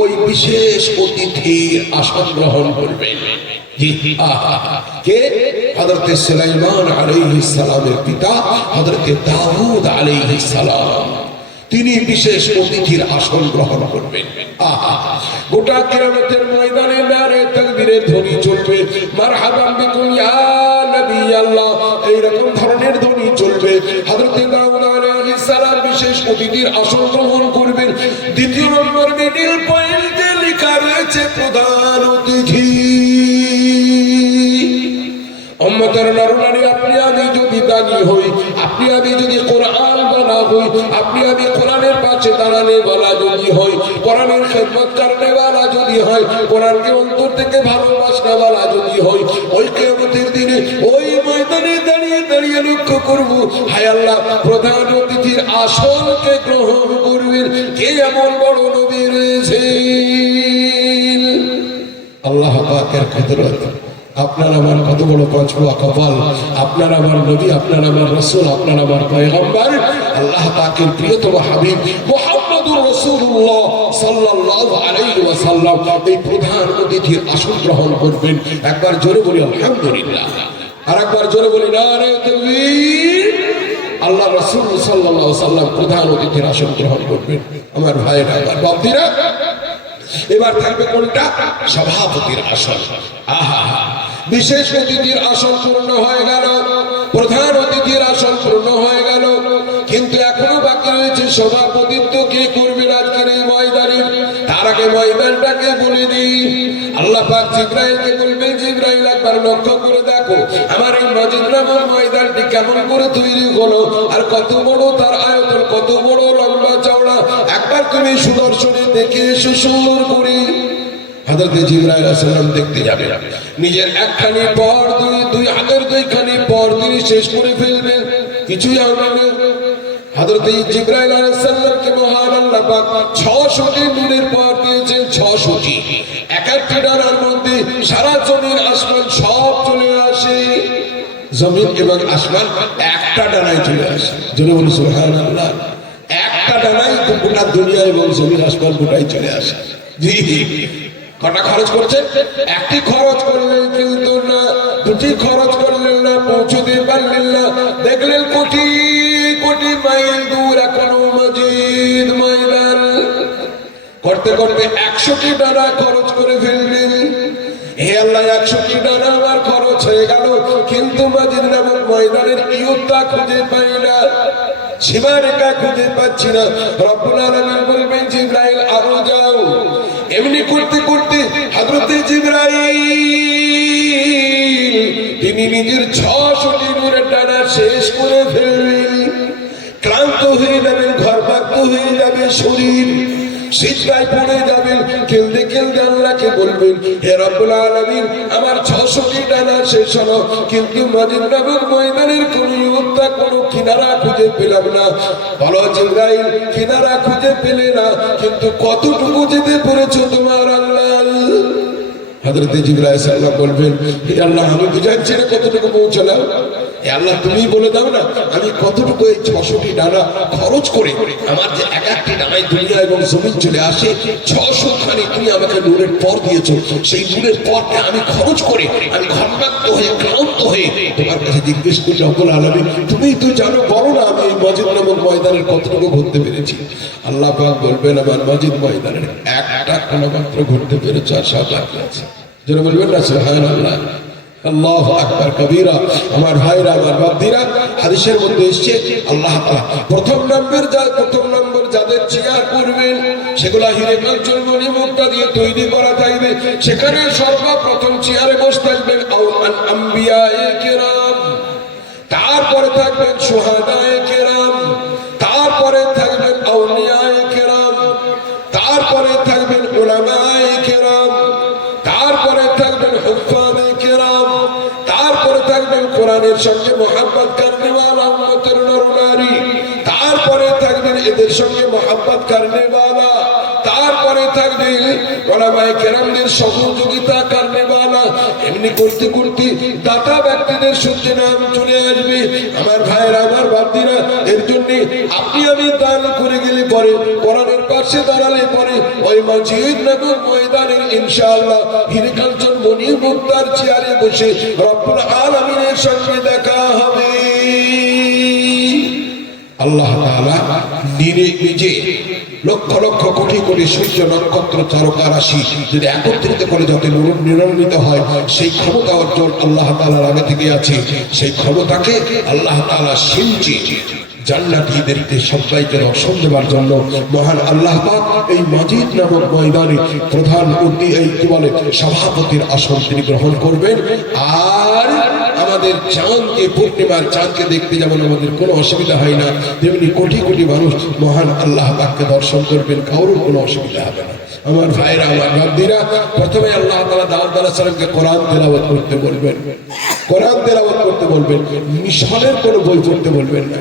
ওই বিশেষ অতিথির আসন গ্রহণ করবেন। কে? হযরতে সুলাইমান আলাইহিস সালামের পিতা হযরতে দাউদ আলাইহিস সালাম, তিনি বিশেষ অতিথির আসন গ্রহণ করবেন। গোটা কিয়ামতের ময়দানে নারে তাকবীরের ধ্বনি চলবে, মারহাবান বিকুম ইয়া নবী আল্লাহ, এইরকম ধরনের ধ্বনি চলবে। হযরতে দাউদ আলাইহিস সালাম বিশেষ অতিথির আসন গ্রহণ করবেন। দ্বিতীয় নম্বর মিডল পয়েন্টে লেখা রয়েছে প্রধান অতিথি। উম্মতের নরনারী, আপনি আমি যদি দানি হই, আপনি আমি যদি কোরআন বানা হই, আপনি আমি কোরআনের পাশে দাঁড়ানে वाला যদি হই, কোরআনের খেদমত করনে वाला যদি হয়, কোরআনকে অন্তর থেকে ভালোবাসনে वाला যদি হই, ওই কিয়ামতের দিনে ওই ময়দানে দাঁড়িয়ে দাঁড়িয়ে লক্ষ্য করব, হায় আল্লাহ প্রধান অতিথির আসনকে গ্রহণ করবেন কে এমন বড় নবী রয়েছেন। আল্লাহ পাকের কুদরত, আপনার আমার কত বড় পাঁচওয়া কপাল, আপনার আমার নবী, আপনার আমার রাসূল, আপনার আমার পয়গম্বর, আল্লাহ পাকের প্রিয়তম হাবিব মুহাম্মদুর রাসূলুল্লাহ সাল্লাল্লাহু আলাইহি ওয়াসাল্লাম এই প্রধান অতিথির আসন গ্রহণ করবেন। একবার জোরে বলি আলহামদুলিল্লাহ, আর একবার জোরে বলি নারে তাকবীর। আল্লাহ রাসূল সাল্লাল্লাহু আলাইহি ওয়াসাল্লাম প্রধান অতিথির আসন গ্রহণ করবেন। আমার ভাইরা, আমার বাপজিরা, এবার থাকবে কোনটা? সভাপতির আসন। বিশেষ অতিথির আসন পূর্ণ হয়ে গেল, প্রধান অতিথির আসন পূর্ণ হয়ে গেল, কিন্তু এখনো বাকি রয়েছে সভাপতিত্ব কে করবেন আজকের এই ময়দানে। তার আগে ময়দানটাকে বলে দিই। আল্লাহ পাক জিবরাইলকে বলবেন, জিবরাইল একবার লক্ষ্য করে দেখো আমার এই মসজিদ নামক ময়দানটি কেমন করে তৈরি হলো, আর কত বড় তার আয়তন, কত বড় লম্বা চওড়া, একবার তুমি সুদর্শনে দেখে এসো সুন্দর করে। হযরত জিবরাইল আলাইহিস সালাম দেখতে যাবে, নিজের একখানি পর দুই হাতের দুইখানি পর তিনি শেষ করে ফেলবেন, কিছুই হবে না। হযরত জিবরাইল আলাইহিস সালামকে মহান আল্লাহ পাক 600টি নূরের পর দিয়েছেন। 600টি, এক একটি ডানার মধ্যে সারা জমিন আসমান সব চলে আসে। জমিন এবং আসমান একটা ডানায় চলে আসে। জোরে বলি সুবহানাল্লাহ। একটা ডানায় গোটা দুনিয়া এবং জমিন আসমান গোটাই চলে আসে। জি, কটা খরচ করছেন? একটি খরচ করলেন কিন্তু না, দুটি খরচ করলেন না, পৌঁছতে পারলেন না, দেখলেন কোটি কোটি মাইল দূর এখনো মসজিদ ময়দান। করতে করতে 100টি ডানা খরচ করে ফেললেন। হে আল্লাহ, 100টি ডানা আমার খরচ হয়ে গেল, কিন্তু মসজিদ নামক ময়দানের ইয়ত্তা খুঁজে পাই না, সীমারেখা খুঁজে পাচ্ছি না। রব্বুল আলামিন বলবেন জিবরাইল আরো যাও। এমনি করতে করতে হযরতে জিবরাইল তিনি নিজের 600টি নূরের ডানা শেষ করে ফেলবেন। ক্লান্ত হয়ে যাবেন, ঘরবাক্ত হয়ে যাবে শরীর, সিজদায় পড়ে যাবেন, কেঁদে কেঁদে আল্লাহকে বলবেন, হে রব্বুল আলামিন, আমার 600টি ডানা শেষ হলো, কিন্তু মাজিদ নগর ময়দানের কোন ইউদ্ধা কোন কিনারা খুঁজে পেলাম না। বলো জিবরাইল, কিনারা খুঁজে পেলে না, কিন্তু কতটুকু যেতে পেরেছো তোমার আল্লাহ? হযরত জিবরাইল সাল্লাল্লাহু বলবেন, হে আল্লাহ, আমি বুঝাচ্ছি না কতটুকু পৌঁছলাম। হে আল্লাহ, তুমি বলে দাও না আমি কতটুকু এই 600টি ডানা খরচ করে, আমার যে এক একটি ডানায় দুনিয়া এবং জমিন চলে আসে, 600 খানি তুমি আমাকে নূরের পর দিয়েছো, সেই নূরের পরকে আমি খরচ করে আমি ঘর্মাক্ত হয়ে ক্লান্ত হয়ে তোমার কাছে জিজ্ঞেস করি, রব্বুল আলামিন, তুমি তো জানো, বলো না আমি এই মাজিদ নামক ময়দানের কতটুকু ঘুরতে পেরেছি? আল্লাহ পাক বলবেন, আমার মাজিদ ময়দানের একটা কোনা মাত্র ঘুরতে পেরেছো, আর সব বাকি আছে। যেন বলবেন না সুবহানাল্লাহ, আল্লাহু আকবার কবীরা। আমার ভাইরা, আমার বাপদিরা, হাদিসের মধ্যে এসেছে আল্লাহ তাআলা প্রথম নম্বর যাদের চেয়ার করবেন সেগুলা হীরে কাঞ্চন মণি মুক্তা দিয়ে তৈরি করা থাকবে। সেখানে সর্বপ্রথম চেয়ারে বসে থাকবেন আম্বিয়ায়ে কিরাম, তারপরে থাকবেন শুহাদায়ে কিরাম, তারপরে থাকবেন আউলিয়ায়ে কিরাম, তারপরে থাকবেন উলামায়ে কিরাম, তারপরে থাকবেন হুফাজে কিরাম, তারপরে থাকবেন কোরআনের সঙ্গে মুহাব্বত করনেওয়ালা উম্মতের নরনারী, তারপরে থাকবেন এদের সঙ্গে মুহাব্বত করনেওয়ালা, তারপরে থাকবেন উলামায়ে কেরামদের সহযোগিতা করনেওয়ালা। এমনি করতে করতে দাতা ব্যক্তিদের সূত্রে নাম চলে আসবে। আমার ভাইরা, আমার বাপদিরা, এর জন্য আপনি আমি দান করে গেলে পরে, কোরআনের পাশে দাঁড়ালে পরে, ওই মাজিদ নগর ময়দানের ইনশাআল্লাহ হীরে কাঞ্চন মণি মুক্তার চেয়ারে বসে রব্বুল আলামিনের সঙ্গে দেখা হবে। আল্লাহ তাআলা নিজে লক্ষ লক্ষ কোটি কোটি সূর্য নক্ষত্র তারকা রাশি যদি একত্রিত করে যাতে নিরন্বিত হয়, সেই ক্ষমতা অর্জন আল্লাহ তাআলার আগে থেকে আছে। সেই ক্ষমতাকে আল্লাহ তাআলা সিঞ্চি জান্নাতীদেরকে সবাইকে দর্শন দেওয়ার জন্য মহান আল্লাহ পাক এই মাজিদ নামক ময়দানে প্রধান এই কি বলে সভাপতির আসন তিনি গ্রহণ করবেন। আর আমাদের চাঁদকে, পূর্ণিমার চাঁদকে দেখতে যেমন আমাদের কোনো অসুবিধা হয় না, তেমনি কোটি কোটি মানুষ মহান আল্লাহ পাককে দর্শন করবেন, কারোর কোনো অসুবিধা হবে না। আমার ভাইরা, আমার বান্দিরা, প্রথমে আল্লাহ তাআলা দাউদ আলাইহিস সালামকে কোরআন তেলাওয়াত করতে বলবেন, কোরআন তেলাওয়াত করতে বলবেন, মিশনের কোনো বই পড়তে বলবেন না।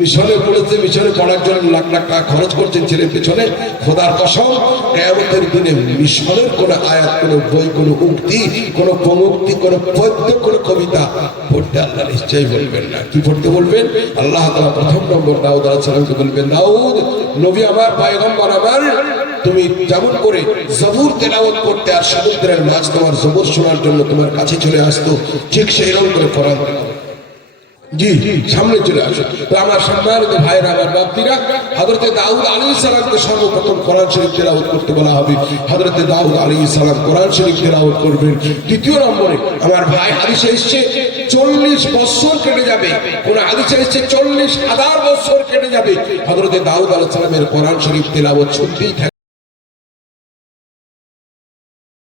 মিশনে পড়েছে, মিশনে পড়ার জন্য লাখ লাখ টাকা খরচ করছেন ছেলের পেছনে, খোদার কসম কিয়ামতের দিনে মিশনের কোনো আয়াত, কোনো বই, কোনো উক্তি, কোনো পঙ্ক্তি, কোনো পদ্য, কোনো কবিতা পড়তে আল্লাহ নিশ্চয়ই বলবেন না। কি পড়তে বলবেন? আল্লাহ তাআলা প্রথম নম্বর দাউদ আলাইহিস সালামকে বলবেন, দাউদ নবী আমার, পয়গম্বর আমার, তুমি যেমন করে জবুর তেলাওয়াত করতে আর সমুদ্রের মাছ তোমার জবুর শোনার জন্য তোমার কাছে চলে আসতো, ঠিক সেই রকম করে কোরআন জি সামনে চলে আসে। তো আমার সম্মানিত ভাইরা, আমার বাপদিরা, হযরতে দাউদ আলাইহিস সালামকে সর্বপ্রথম কোরআন শরীফ তেলাওয়াত করতে বলা হবে। হযরতে দাউদ আলাইহিস সালাম কোরআন শরীফ তেলাওয়াত করবেন। দ্বিতীয় নম্বরে আমার ভাই, হাদিসে এসেছে 40 বছর কেটে যাবে, কোন হাদিসে এসেছে 40,000 বছর কেটে যাবে, হযরতে দাউদ আলাইহিস সালামের কোরআন শরীফ তেলাওয়াত শুনতেই